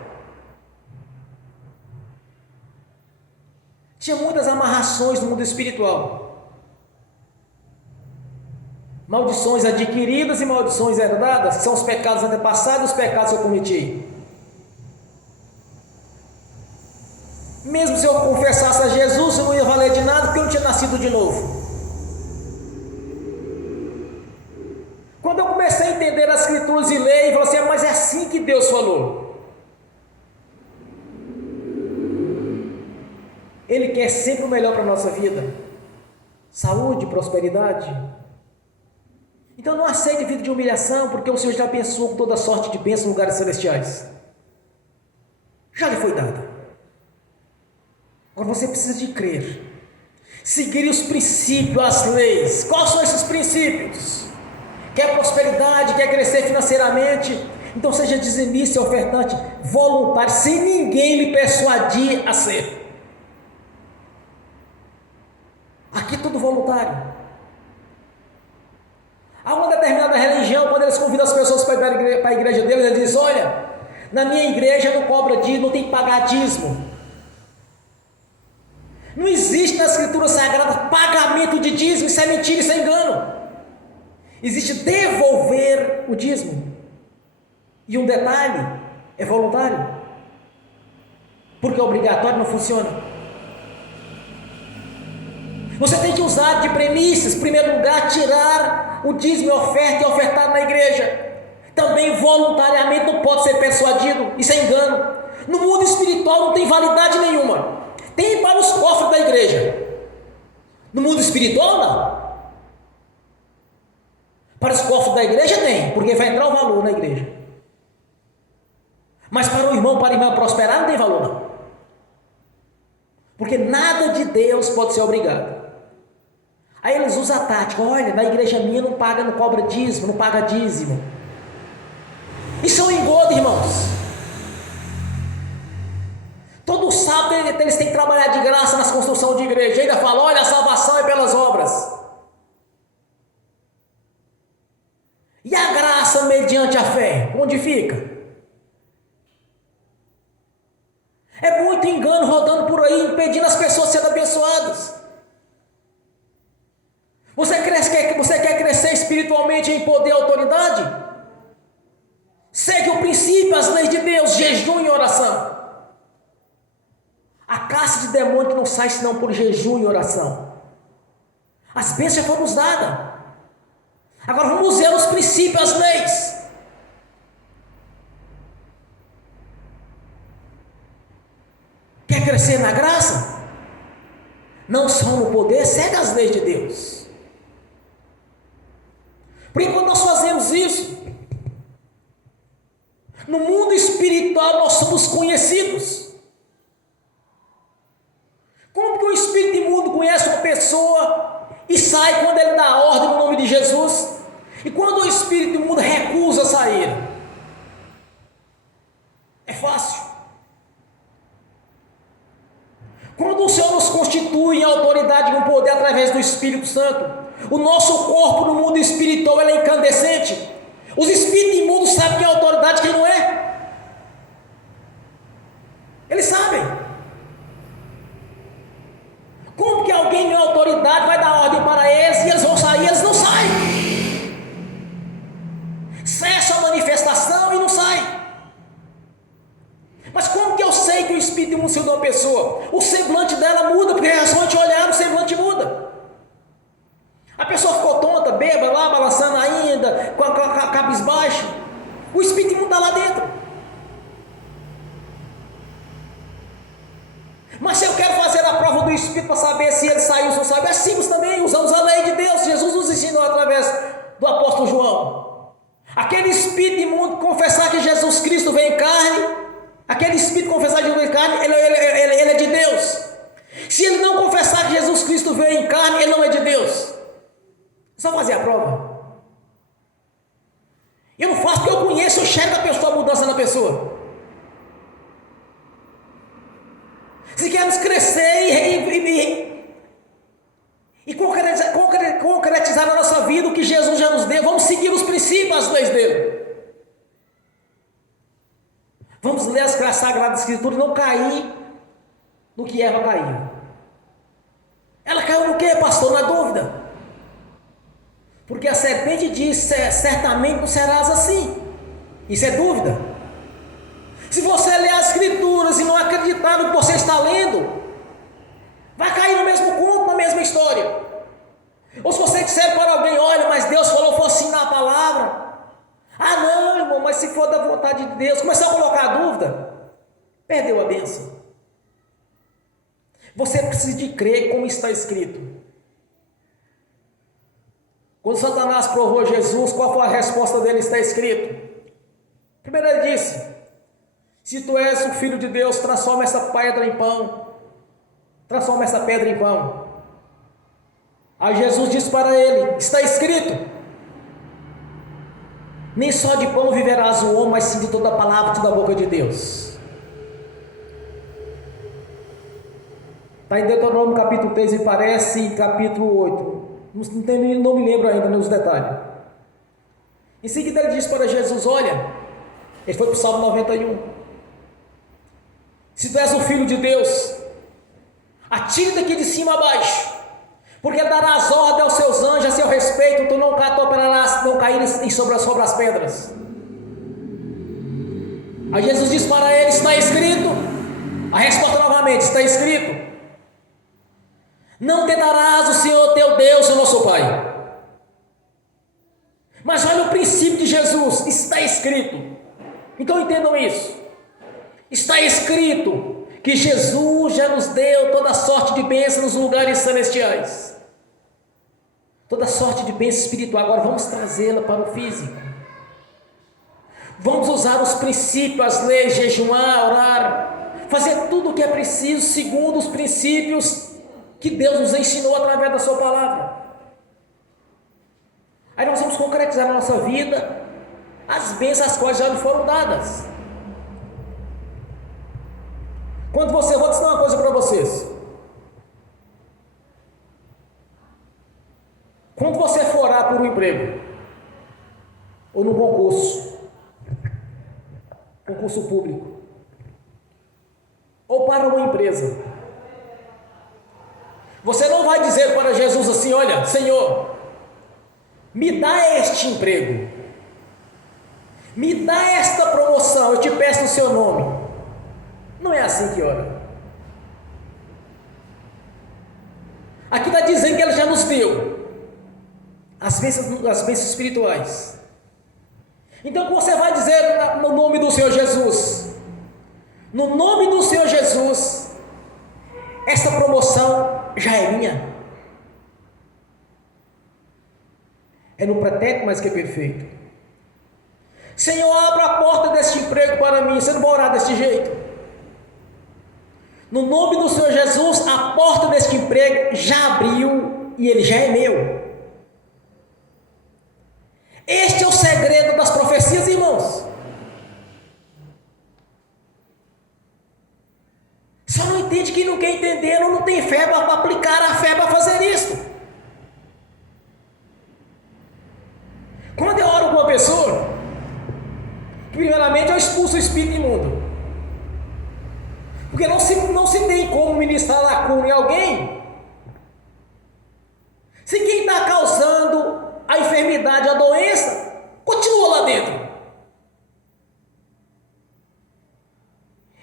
Tinha muitas amarrações no mundo espiritual. Maldições adquiridas e maldições herdadas, que são os pecados antepassados e os pecados que eu cometi. Mesmo se eu confessasse a Jesus, não ia valer de nada, porque eu não tinha nascido de novo. Quando eu comecei a entender as Escrituras e ler, e falei assim: mas é assim que Deus falou. Ele quer sempre o melhor para a nossa vida. Saúde, prosperidade. Então não aceite vida de humilhação, porque o Senhor já abençoou com toda sorte de bênçãos em lugares celestiais. Já lhe foi dada. Agora você precisa de crer, seguir os princípios, as leis. Quais são esses princípios? Quer prosperidade, quer crescer financeiramente? Então seja dizimista e ofertante voluntário, sem ninguém lhe persuadir a ser. Aqui tudo voluntário. Há uma determinada religião, quando eles convidam as pessoas para a igreja deles, eles dizem: olha, na minha igreja não cobra dízimo, não tem que pagar dízimo. Não existe na Escritura Sagrada pagamento de dízimo, isso é mentira, isso é engano. Existe devolver o dízimo. E um detalhe, é voluntário. Porque obrigatório não funciona. Você tem que usar de premissas, em primeiro lugar, tirar o dízimo e oferta e ofertar na igreja. Também voluntariamente não pode ser persuadido, isso é engano. No mundo espiritual não tem validade nenhuma. Tem para os cofres da igreja. No mundo espiritual não. Para os cofres da igreja tem, porque vai entrar o valor na igreja. Mas para o irmão, para a irmã prosperar não tem valor não. Porque nada de Deus pode ser obrigado. Aí eles usam a tática, olha, na igreja minha não paga, não cobra dízimo, não paga dízimo. Isso é um engodo, irmãos. Todo sábado eles têm que trabalhar de graça nas construções de igreja. Ainda fala, olha, a salvação é pelas obras. E a graça mediante a fé, onde fica? É muito engano rodando por aí, impedindo as pessoas de serem abençoadas. Você quer crescer espiritualmente em poder e autoridade? Segue o princípio, as leis de Deus, jejum e oração. A caça de demônio que não sai senão por jejum e oração. As bênçãos já foram nos dadas. Agora vamos ver os princípios, as leis. Quer crescer na graça? Não só no poder, segue as leis de Deus. Por enquanto nós fazemos isso, no mundo espiritual nós somos conhecidos. Como que o espírito imundo conhece uma pessoa e sai quando ele dá ordem no nome de Jesus? E quando o espírito imundo recusa sair? É fácil. Quando o Senhor nos constitui em autoridade e em poder através do Espírito Santo, o nosso corpo no mundo espiritual é incandescente. Os espíritos imundos sabem quem é autoridade e quem não é. Eles sabem. Como que alguém em autoridade vai dar ordem para eles e eles vão sair? Eles não saem. Cessa a manifestação e não sai. Mas como que eu sei que o espírito imundo saiu de uma pessoa? O semblante dela muda, porque é só a gente olhar, o semblante muda. A pessoa ficou tonta, bêbada lá, balançando ainda, com a cabisbaixo. O espírito imundo está lá dentro. Mas se eu quero fazer a prova do espírito para saber se ele saiu ou não saiu, é simples também, usamos a lei de Deus. Jesus nos ensinou através do apóstolo João. Aquele espírito imundo confessar que Jesus Cristo veio em carne, aquele espírito confessar que Jesus veio em carne, ele é de Deus. Se ele não confessar que Jesus Cristo veio em carne, ele não é de Deus. Só fazer a prova. Eu não faço porque eu conheço, eu enxergo a pessoa, a mudança na pessoa. Se queremos crescer e concretizar na nossa vida o que Jesus já nos deu, vamos seguir os princípios, as leis dele. Vamos ler as Sagradas Escrituras e não cair no que Eva caiu. Ela caiu no que, pastor? Na dúvida. Porque a serpente disse, certamente não serás assim. Isso é dúvida. Se você ler as Escrituras e não acreditar no que você está lendo, vai cair no mesmo conto, na mesma história. Ou se você disser para alguém, olha, mas Deus falou, foi assim na palavra. Ah não, irmão, mas se for da vontade de Deus, começar a colocar a dúvida, perdeu a bênção. Você precisa de crer como está escrito. Quando Satanás provou Jesus, qual foi a resposta dele? Está escrito. Primeiro ele disse, se tu és o Filho de Deus, transforma essa pedra em pão. Transforma essa pedra em pão. Aí Jesus disse para ele, está escrito, nem só de pão viverás o homem, mas sim de toda a palavra da boca de Deus. Está em Deuteronômio capítulo 3 e parece em capítulo 8. Não me lembro ainda nos detalhes. Em seguida ele disse para Jesus, olha, ele foi para o Salmo 91. Se tu és o Filho de Deus, atire daqui de cima a baixo, porque darás ordem aos seus anjos a seu respeito, tu não catoperarás, não cair sobre as pedras. Aí Jesus diz para ele: está escrito. A resposta novamente: está escrito. Não tentarás o Senhor teu Deus, o nosso Pai. Mas olha o princípio de Jesus: está escrito. Então entendam isso. Está escrito que Jesus já nos deu toda sorte de bênçãos nos lugares celestiais. Toda sorte de bênção espiritual. Agora vamos trazê-la para o físico. Vamos usar os princípios, as leis, jejuar, orar, fazer tudo o que é preciso segundo os princípios que Deus nos ensinou através da sua palavra. Aí nós vamos concretizar na nossa vida as bênçãos as quais já lhe foram dadas. Quando você, vou dizer uma coisa para vocês. Quando você for orar por um emprego, ou num concurso público, ou para uma empresa, você não vai dizer para Jesus assim: olha, Senhor, me dá este emprego, me dá esta promoção, eu te peço no seu nome. Não é assim que ora. Aqui está dizendo que Ele já nos deu as bênçãos espirituais. Então você vai dizer no nome do Senhor Jesus: no nome do Senhor Jesus, esta promoção já é minha. É no pretérito mais que perfeito. Senhor, abra a porta deste emprego para mim. Você não vai orar desse jeito. No nome do Senhor Jesus, a porta deste emprego já abriu e ele já é meu. Este é o segredo das profecias, irmãos. Só não entende quem não quer entender, ou não tem fé para aplicar a fé para fazer isso. Quando eu oro com uma pessoa, primeiramente eu expulso o espírito imundo. Porque não se tem como ministrar a cura em alguém se quem está causando a enfermidade, a doença, continua lá dentro.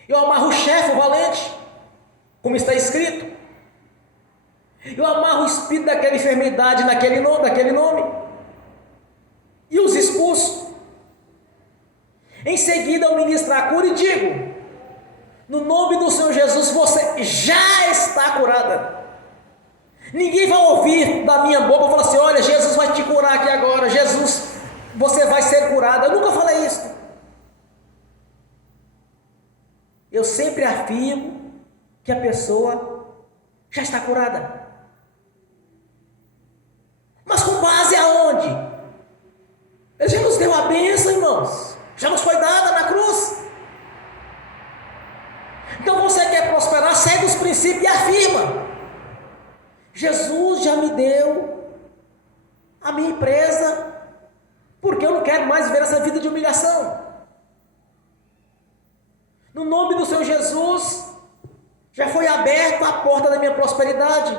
Eu amarro o chefe, o valente, como está escrito. Eu amarro o espírito daquela enfermidade daquele nome e os expulso. Em seguida eu ministro a cura e digo: no nome do Senhor Jesus, você já está curada. Ninguém vai ouvir da minha boca falar assim: olha, Jesus vai te curar aqui agora, Jesus, você vai ser curada. Eu nunca falei isso. Eu sempre afirmo que a pessoa já está curada. Mas com base aonde? Ele já nos deu a bênção, irmãos. Já nos foi dada na cruz. Então você quer prosperar, segue os princípios e afirma: Jesus já me deu a minha empresa, porque eu não quero mais viver essa vida de humilhação. No nome do Senhor Jesus, já foi aberta a porta da minha prosperidade.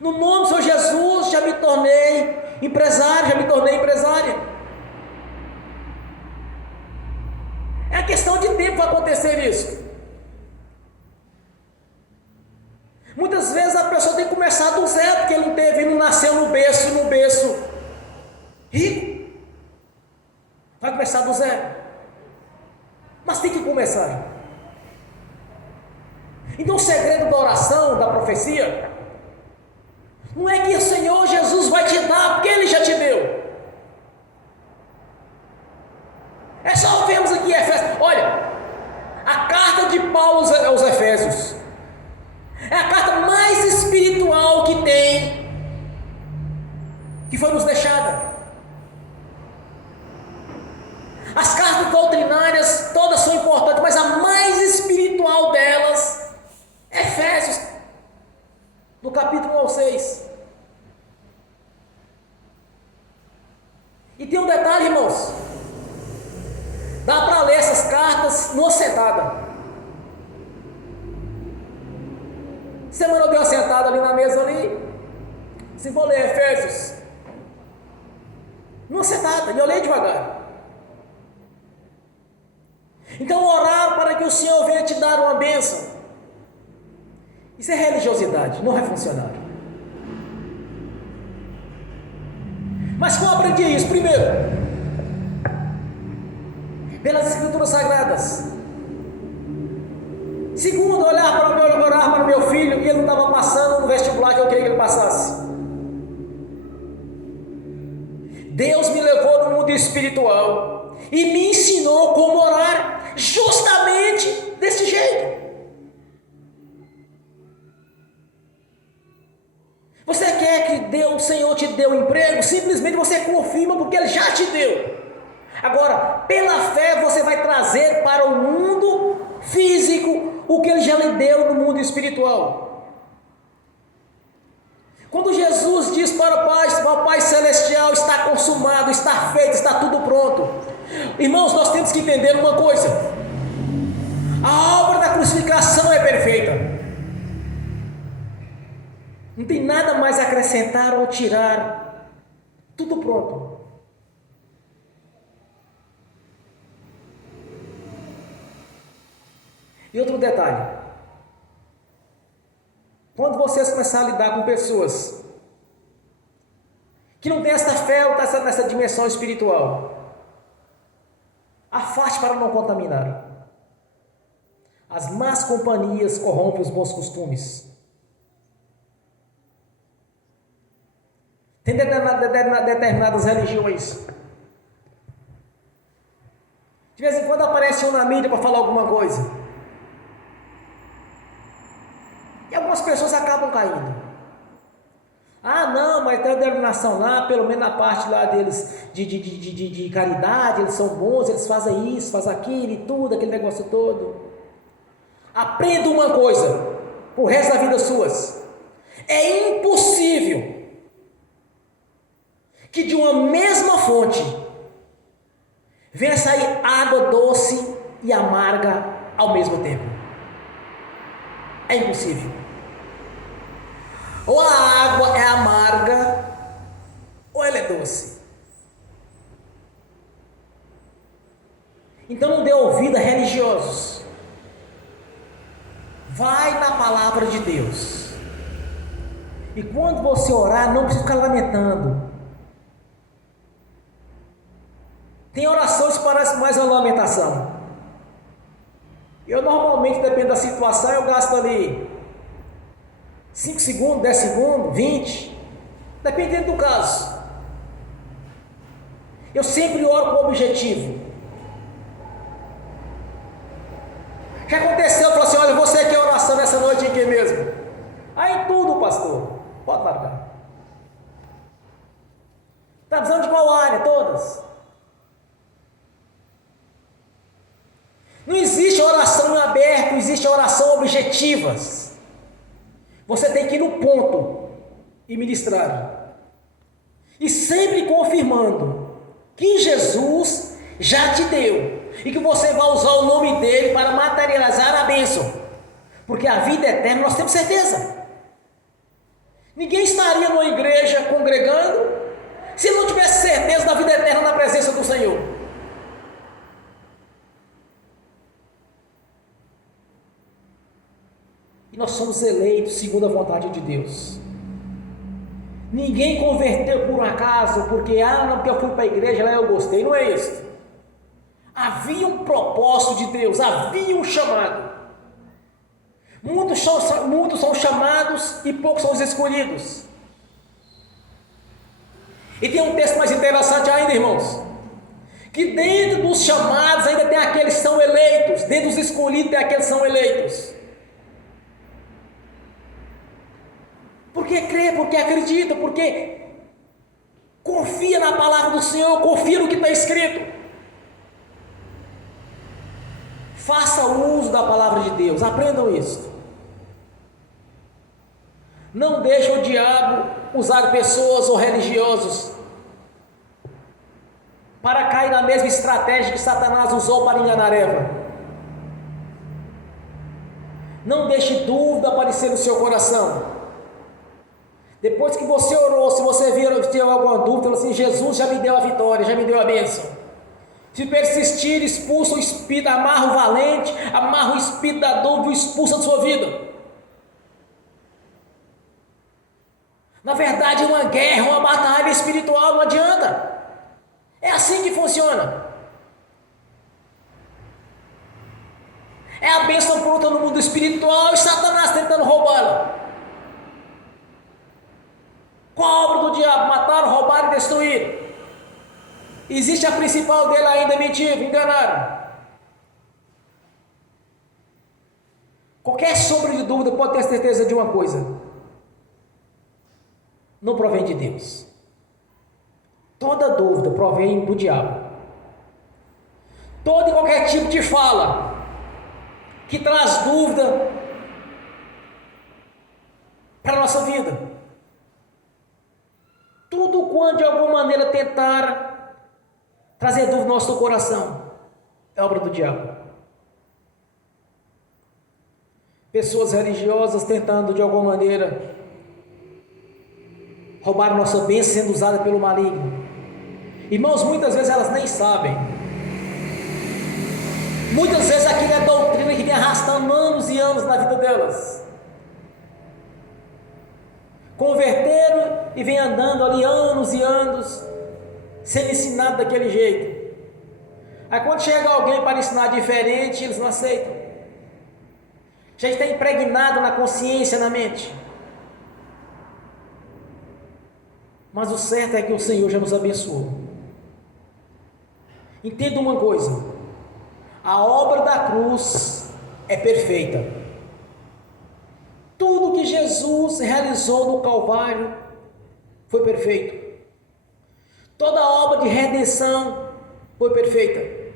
No nome do Senhor Jesus, já me tornei empresário, já me tornei empresária. É a questão de tempo para acontecer isso. Muitas vezes a pessoa tem que começar do zero, porque ele não nasceu no berço rico. Vai começar do zero. Mas tem que começar. Então o segredo da oração, da profecia, não é que o Senhor Jesus vai te dar, porque Ele já te deu. É só vermos aqui Efésios. Olha, a carta de Paulo aos Efésios é a carta mais espiritual que tem, que foi nos deixada. As cartas doutrinárias todas são importantes, mas a mais espiritual delas é Efésios, do capítulo 1 ao 6. E tem um detalhe, irmãos: dá para ler essas cartas numa sentada. Semana eu dei uma sentada ali na mesa ali, se vou ler Efésios, numa sentada, e eu leio devagar. Então orar para que o Senhor venha te dar uma bênção, isso é religiosidade, não é funcionário. Mas como eu aprendi isso? Primeiro, pelas Escrituras Sagradas. Segundo, orar para o meu filho, e ele não estava passando no vestibular que eu queria que ele passasse. Deus me levou no mundo espiritual e me ensinou como orar justamente desse jeito. Você quer que o Senhor te dê um emprego? Simplesmente você confirma porque Ele já te deu. Agora, pela fé você vai trazer para o mundo físico o que Ele já lhe deu no mundo espiritual. Quando Jesus diz para o Pai Celestial, está consumado, está feito, está tudo pronto. Irmãos, nós temos que entender uma coisa: a obra da crucificação é perfeita. Não tem nada mais a acrescentar ou tirar, tudo pronto. E outro detalhe: quando vocês começarem a lidar com pessoas que não têm esta fé ou nessa dimensão espiritual, afaste para não contaminar. As más companhias corrompem os bons costumes. Tem determinadas religiões, de vez em quando aparece um na mídia para falar alguma coisa, e algumas pessoas acabam caindo. Ah, não, mas tem a denominação lá, pelo menos na parte lá deles de caridade, eles são bons, eles fazem isso, fazem aquilo e tudo, aquele negócio todo. Aprenda uma coisa pro resto da vida suas: é impossível que de uma mesma fonte venha sair água doce e amarga ao mesmo tempo. É impossível. Ou a água é amarga, ou ela é doce. Então não dê ouvido a religiosos. Vai na palavra de Deus. E quando você orar, não precisa ficar lamentando. Tem orações que parecem mais uma lamentação. Eu normalmente, depende da situação, eu gasto ali 5 segundos, 10 segundos, 20, dependendo do caso. Eu sempre oro com objetivo. O que aconteceu? Eu falei assim: olha, você quer oração nessa noite em que mesmo? Aí tudo, pastor, pode largar. Está precisando de qual área? Todas. Não existe oração em aberto, existe oração objetivas. Você tem que ir no ponto e ministrar. E sempre confirmando que Jesus já te deu e que você vai usar o nome dele para materializar a bênção. Porque a vida eterna nós temos certeza. Ninguém estaria numa igreja congregando se não tivesse certeza da vida eterna na presença do Senhor. Nós somos eleitos segundo a vontade de Deus. Ninguém converteu por um acaso, porque porque eu fui para a igreja, lá eu gostei. Não é isso. Havia um propósito de Deus, havia um chamado. Muitos são chamados e poucos são os escolhidos. E tem um texto mais interessante ainda, irmãos, que dentro dos chamados ainda tem aqueles que são eleitos, dentro dos escolhidos tem aqueles que são eleitos. Porque crê, porque acredita, porque confia na palavra do Senhor, confia no que está escrito. Faça uso da palavra de Deus, aprendam isso. Não deixe o diabo usar pessoas ou religiosos para cair na mesma estratégia que Satanás usou para enganar Eva. Não deixe dúvida aparecer no seu coração. Depois que você orou, se você ter alguma dúvida, fala assim: Jesus já me deu a vitória, já me deu a bênção. Se persistir, expulsa o espírito, amarra o valente, amarra o espírito da dúvida, o expulsa da sua vida. Na verdade, uma guerra, uma batalha espiritual, não adianta. É assim que funciona. É a bênção pronta no mundo espiritual e Satanás tentando roubá-la. Qual a obra do diabo? Matar, roubar e destruir. Existe a principal dele ainda: mentir, enganar. Qualquer sombra de dúvida pode ter certeza de uma coisa: não provém de Deus. Toda dúvida provém do diabo. Todo e qualquer tipo de fala que traz dúvida para a nossa vida, tudo quanto de alguma maneira tentar trazer dúvida no nosso coração, é obra do diabo. Pessoas religiosas tentando de alguma maneira roubar a nossa bênção, sendo usada pelo maligno. Irmãos, muitas vezes elas nem sabem. Muitas vezes aquilo é doutrina que vem arrastando anos e anos na vida delas. Converteram e vem andando ali anos e anos, sendo ensinado daquele jeito. Aí quando chega alguém para ensinar diferente, eles não aceitam. Já está impregnado na consciência, na mente. Mas o certo é que o Senhor já nos abençoou. Entenda uma coisa: a obra da cruz é perfeita. Tudo que Jesus realizou no Calvário foi perfeito. Toda a obra de redenção foi perfeita.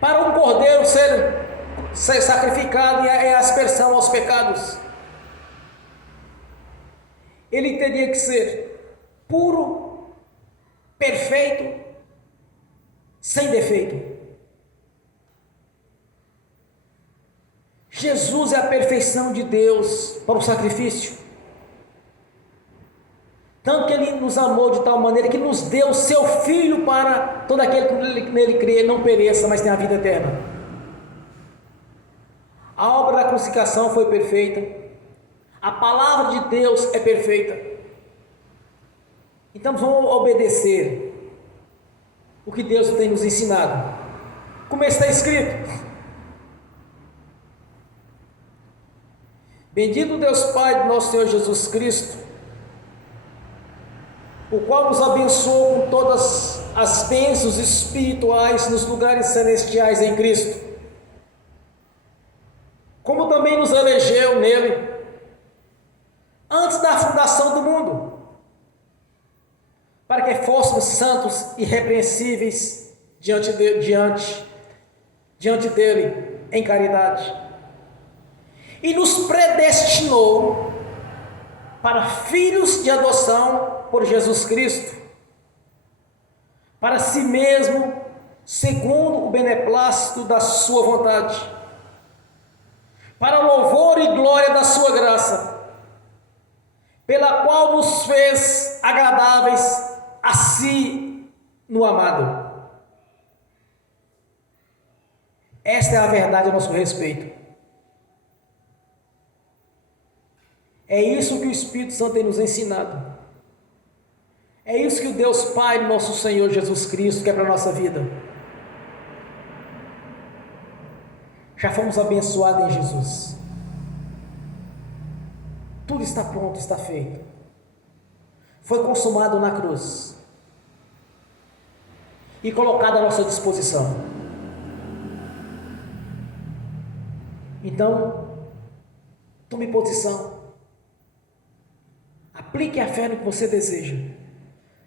Para um cordeiro ser sacrificado é a aspersão aos pecados. Ele teria que ser puro, perfeito, sem defeito. Jesus é a perfeição de Deus para o sacrifício. Tanto que Ele nos amou de tal maneira que nos deu o seu Filho para todo aquele que nele crê não pereça, mas tenha a vida eterna. A obra da crucificação foi perfeita. A palavra de Deus é perfeita. Então vamos obedecer o que Deus tem nos ensinado. Como está escrito: bendito Deus Pai de nosso Senhor Jesus Cristo, o qual nos abençoou com todas as bênçãos espirituais nos lugares celestiais em Cristo, como também nos elegeu nele antes da fundação do mundo, para que fôssemos santos e irrepreensíveis diante dele em caridade, e nos predestinou para filhos de adoção por Jesus Cristo, para si mesmo, segundo o beneplácito da sua vontade, para louvor e glória da sua graça, pela qual nos fez agradáveis a si no amado. Esta é a verdade a nosso respeito. É isso que o Espírito Santo tem nos ensinado. É isso que o Deus Pai, nosso Senhor Jesus Cristo, quer para a nossa vida. Já fomos abençoados em Jesus. Tudo está pronto, está feito. Foi consumado na cruz e colocado à nossa disposição. Então, tome posição. Aplique a fé no que você deseja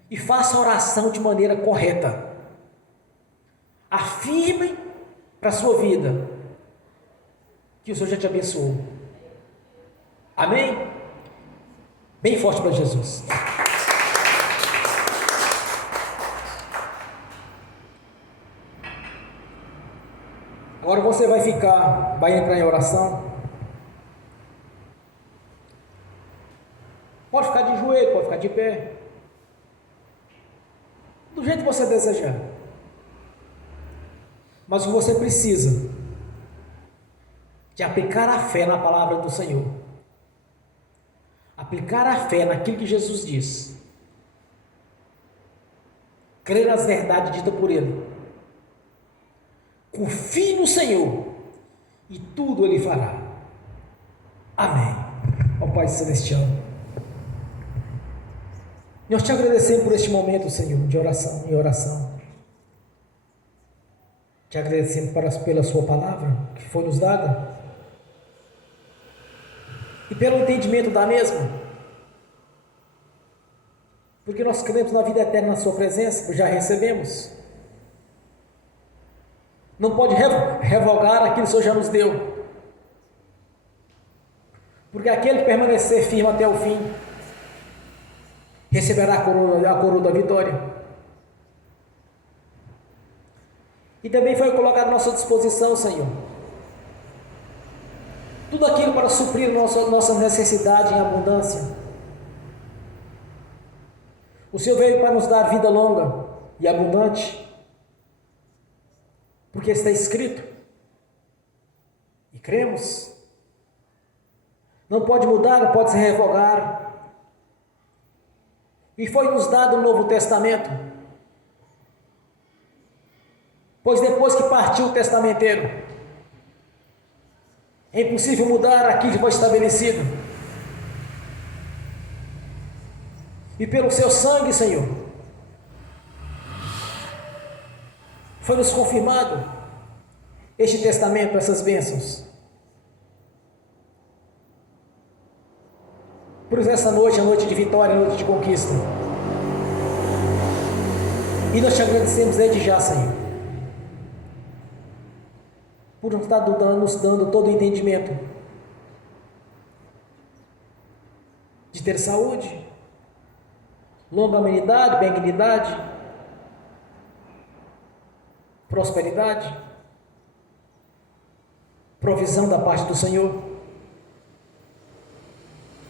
e faça a oração de maneira correta. Afirme para a sua vida que o Senhor já te abençoou. Amém? Bem forte para Jesus. Agora Agora você vai entrar em oração. Pode ficar de joelho, pode ficar de pé. Do jeito que você desejar. Mas o que você precisa de aplicar a fé na palavra do Senhor. Aplicar a fé naquilo que Jesus diz. Crer nas verdades ditas por Ele. Confie no Senhor e tudo Ele fará. Amém. Ó Pai Celestial, nós te agradecemos por este momento, Senhor, de oração e oração. Te agradecemos pela sua palavra que foi nos dada e pelo entendimento da mesma, porque nós cremos na vida eterna na sua presença, já recebemos. Não pode revogar aquilo que o Senhor já nos deu, porque aquele que permanecer firme até o fim receberá a coroa da vitória. E também foi colocado à nossa disposição, Senhor, tudo aquilo para suprir nossa necessidade em abundância. O Senhor veio para nos dar vida longa e abundante, porque está escrito, e cremos. Não pode mudar, não pode se revogar. E foi nos dado o Novo Testamento, pois depois que partiu o testamenteiro, é impossível mudar aquilo que foi estabelecido. E pelo seu sangue, Senhor, foi nos confirmado este testamento, essas bênçãos. Por isso essa noite é noite de vitória, noite de conquista. E nós te agradecemos desde já, Senhor, por nos dando todo o entendimento de ter saúde, longanimidade, benignidade, prosperidade, provisão da parte do Senhor,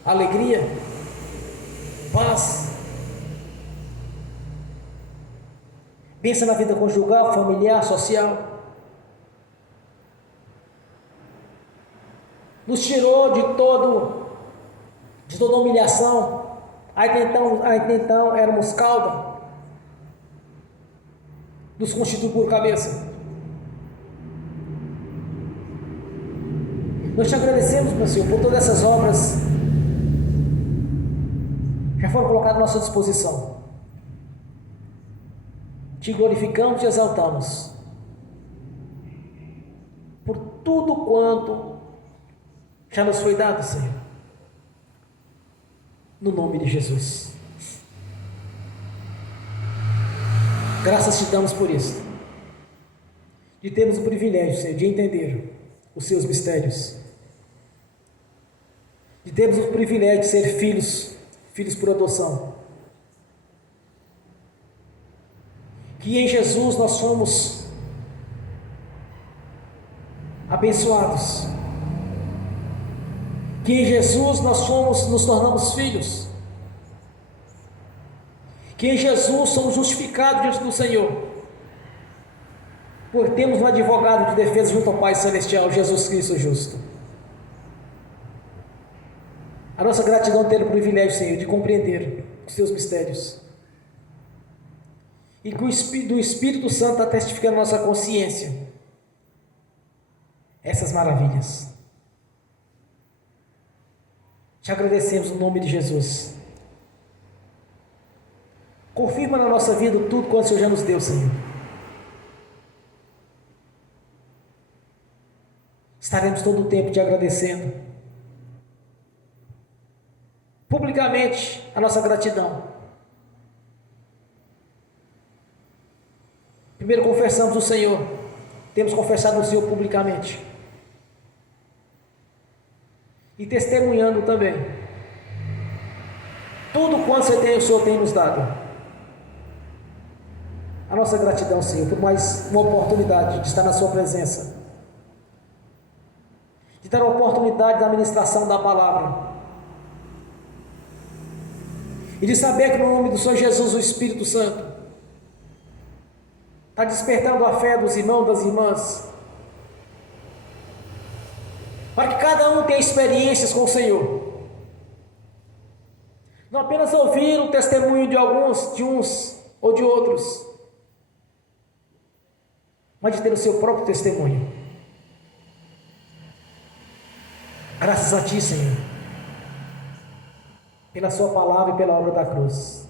alegria, paz, bênção na vida conjugal, familiar, social. Nos tirou de toda humilhação. Até então éramos cauda, nos constitui por cabeça. Nós te agradecemos, meu Senhor, por todas essas obras já foram colocadas à nossa disposição. Te glorificamos e te exaltamos por tudo quanto já nos foi dado, Senhor, no nome de Jesus. Graças te damos por isso, de termos o privilégio, Senhor, de entender os seus mistérios, de termos o privilégio de ser filhos por adoção, que em Jesus nós somos abençoados, que em Jesus nos tornamos filhos, que em Jesus somos justificados diante do Senhor, porque temos um advogado de defesa junto ao Pai Celestial, Jesus Cristo justo. A nossa gratidão ter o privilégio, Senhor, de compreender os seus mistérios, e que o Espírito Santo está testificando a nossa consciência essas maravilhas. Te agradecemos no nome de Jesus. Confirma na nossa vida tudo quanto o Senhor já nos deu, Senhor. Estaremos todo o tempo te agradecendo. Publicamente, a nossa gratidão. Primeiro confessamos o Senhor. Temos confessado o Senhor publicamente. E testemunhando também tudo quanto o Senhor tem nos dado. A nossa gratidão, Senhor, por mais uma oportunidade de estar na sua presença, de dar a oportunidade da ministração da palavra, e de saber que no nome do Senhor Jesus, o Espírito Santo está despertando a fé dos irmãos, das irmãs, para que cada um tenha experiências com o Senhor, não apenas ouvir o testemunho de alguns, de uns ou de outros, mas de ter o seu próprio testemunho. Graças a Ti, Senhor, pela Sua palavra e pela obra da cruz.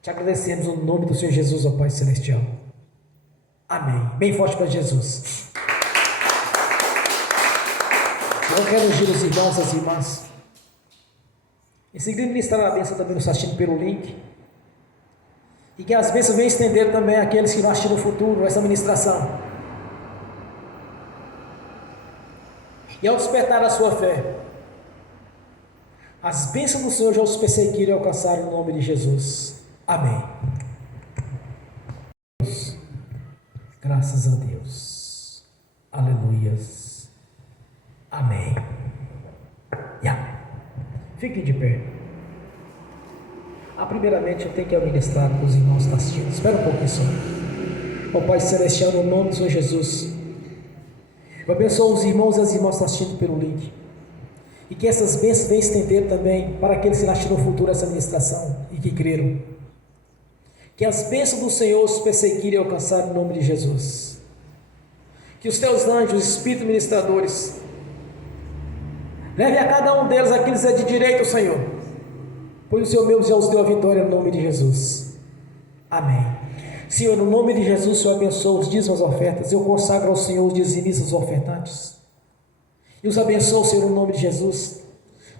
Te agradecemos no nome do Senhor Jesus, ó Pai Celestial. Amém. Bem forte para Jesus. Eu quero ungir os irmãos e as irmãs. Em seguida, ministrar a bênção também nos assistindo pelo link. E que as bênçãos venham estender também àqueles que vão assistir no futuro essa ministração. E ao despertar a sua fé, as bênçãos do Senhor já os perseguiram e alcançaram no nome de Jesus. Amém. Graças a Deus. Aleluias. Amém. E amém. Fiquem de pé. Primeiramente, eu tenho que administrar para os irmãos que estão assistindo. Espera um pouquinho só. Ó Pai Celestial, no nome do Senhor Jesus, eu abençoo os irmãos e as irmãs que estão assistindo pelo link. E que essas bênçãos venham estender também para aqueles que nasceram no futuro essa ministração e que creram. Que as bênçãos do Senhor os perseguirem e alcançarem no nome de Jesus. Que os teus anjos, espíritos ministradores, leve a cada um deles aquilo que é de direito, Senhor, pois o Senhor mesmo já os deu a vitória no nome de Jesus. Amém. Senhor, no nome de Jesus, o Senhor abençoa os dízimos e as ofertas. Eu consagro ao Senhor os dizimistas e os ofertantes. E os abençoo, Senhor, no nome de Jesus.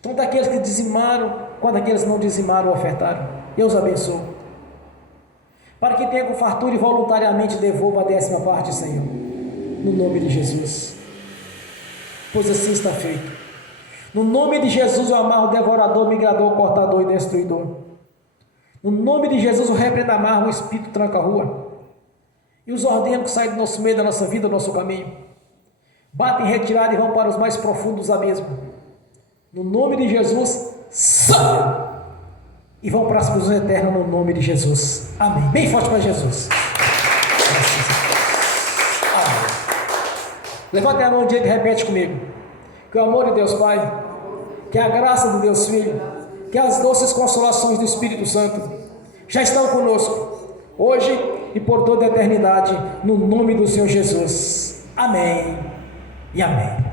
Tanto aqueles que dizimaram, quanto aqueles que não dizimaram ou ofertaram. Eu os abençoo. Para que tenha com fartura e voluntariamente devolva a 10ª parte, Senhor. No nome de Jesus. Pois assim está feito. No nome de Jesus eu amarro o devorador, migrador, cortador e destruidor. No nome de Jesus eu repreendo, amarro o espírito tranca-rua. E os ordeno que saem do nosso meio, da nossa vida, do nosso caminho. Batem em retirada e vão para os mais profundos abismos. No nome de Jesus, saiam! E vão para as prisões eternas no nome de Jesus. Amém. Bem forte para Jesus. Amém. Levante a mão direita e repete comigo. Que o amor de Deus Pai, que a graça do Deus Filho, que as doces consolações do Espírito Santo já estão conosco, hoje e por toda a eternidade, no nome do Senhor Jesus. Amém e amém.